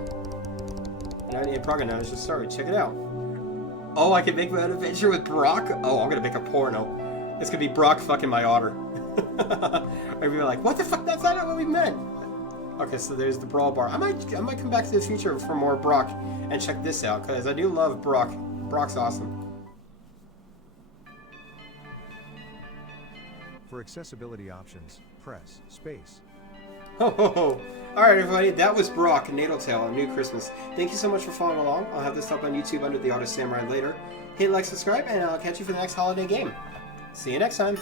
And Brok Natal just started. Check it out. Oh, I can make my own adventure with Brok? Oh, I'm gonna make a porno. It's gonna be Brok fucking my otter. I'd be like, what the fuck? That's not what we meant. Okay, so there's the Brawl Bar. I might come back to the future for more Brok and check this out because I do love Brok. Brok's awesome. For accessibility options, press space. Ho ho ho! Alright everybody, that was Brok Natal Tail on New Christmas. Thank you so much for following along. I'll have this up on YouTube under the Otter Samurai later. Hit like, subscribe, and I'll catch you for the next holiday game. See you next time!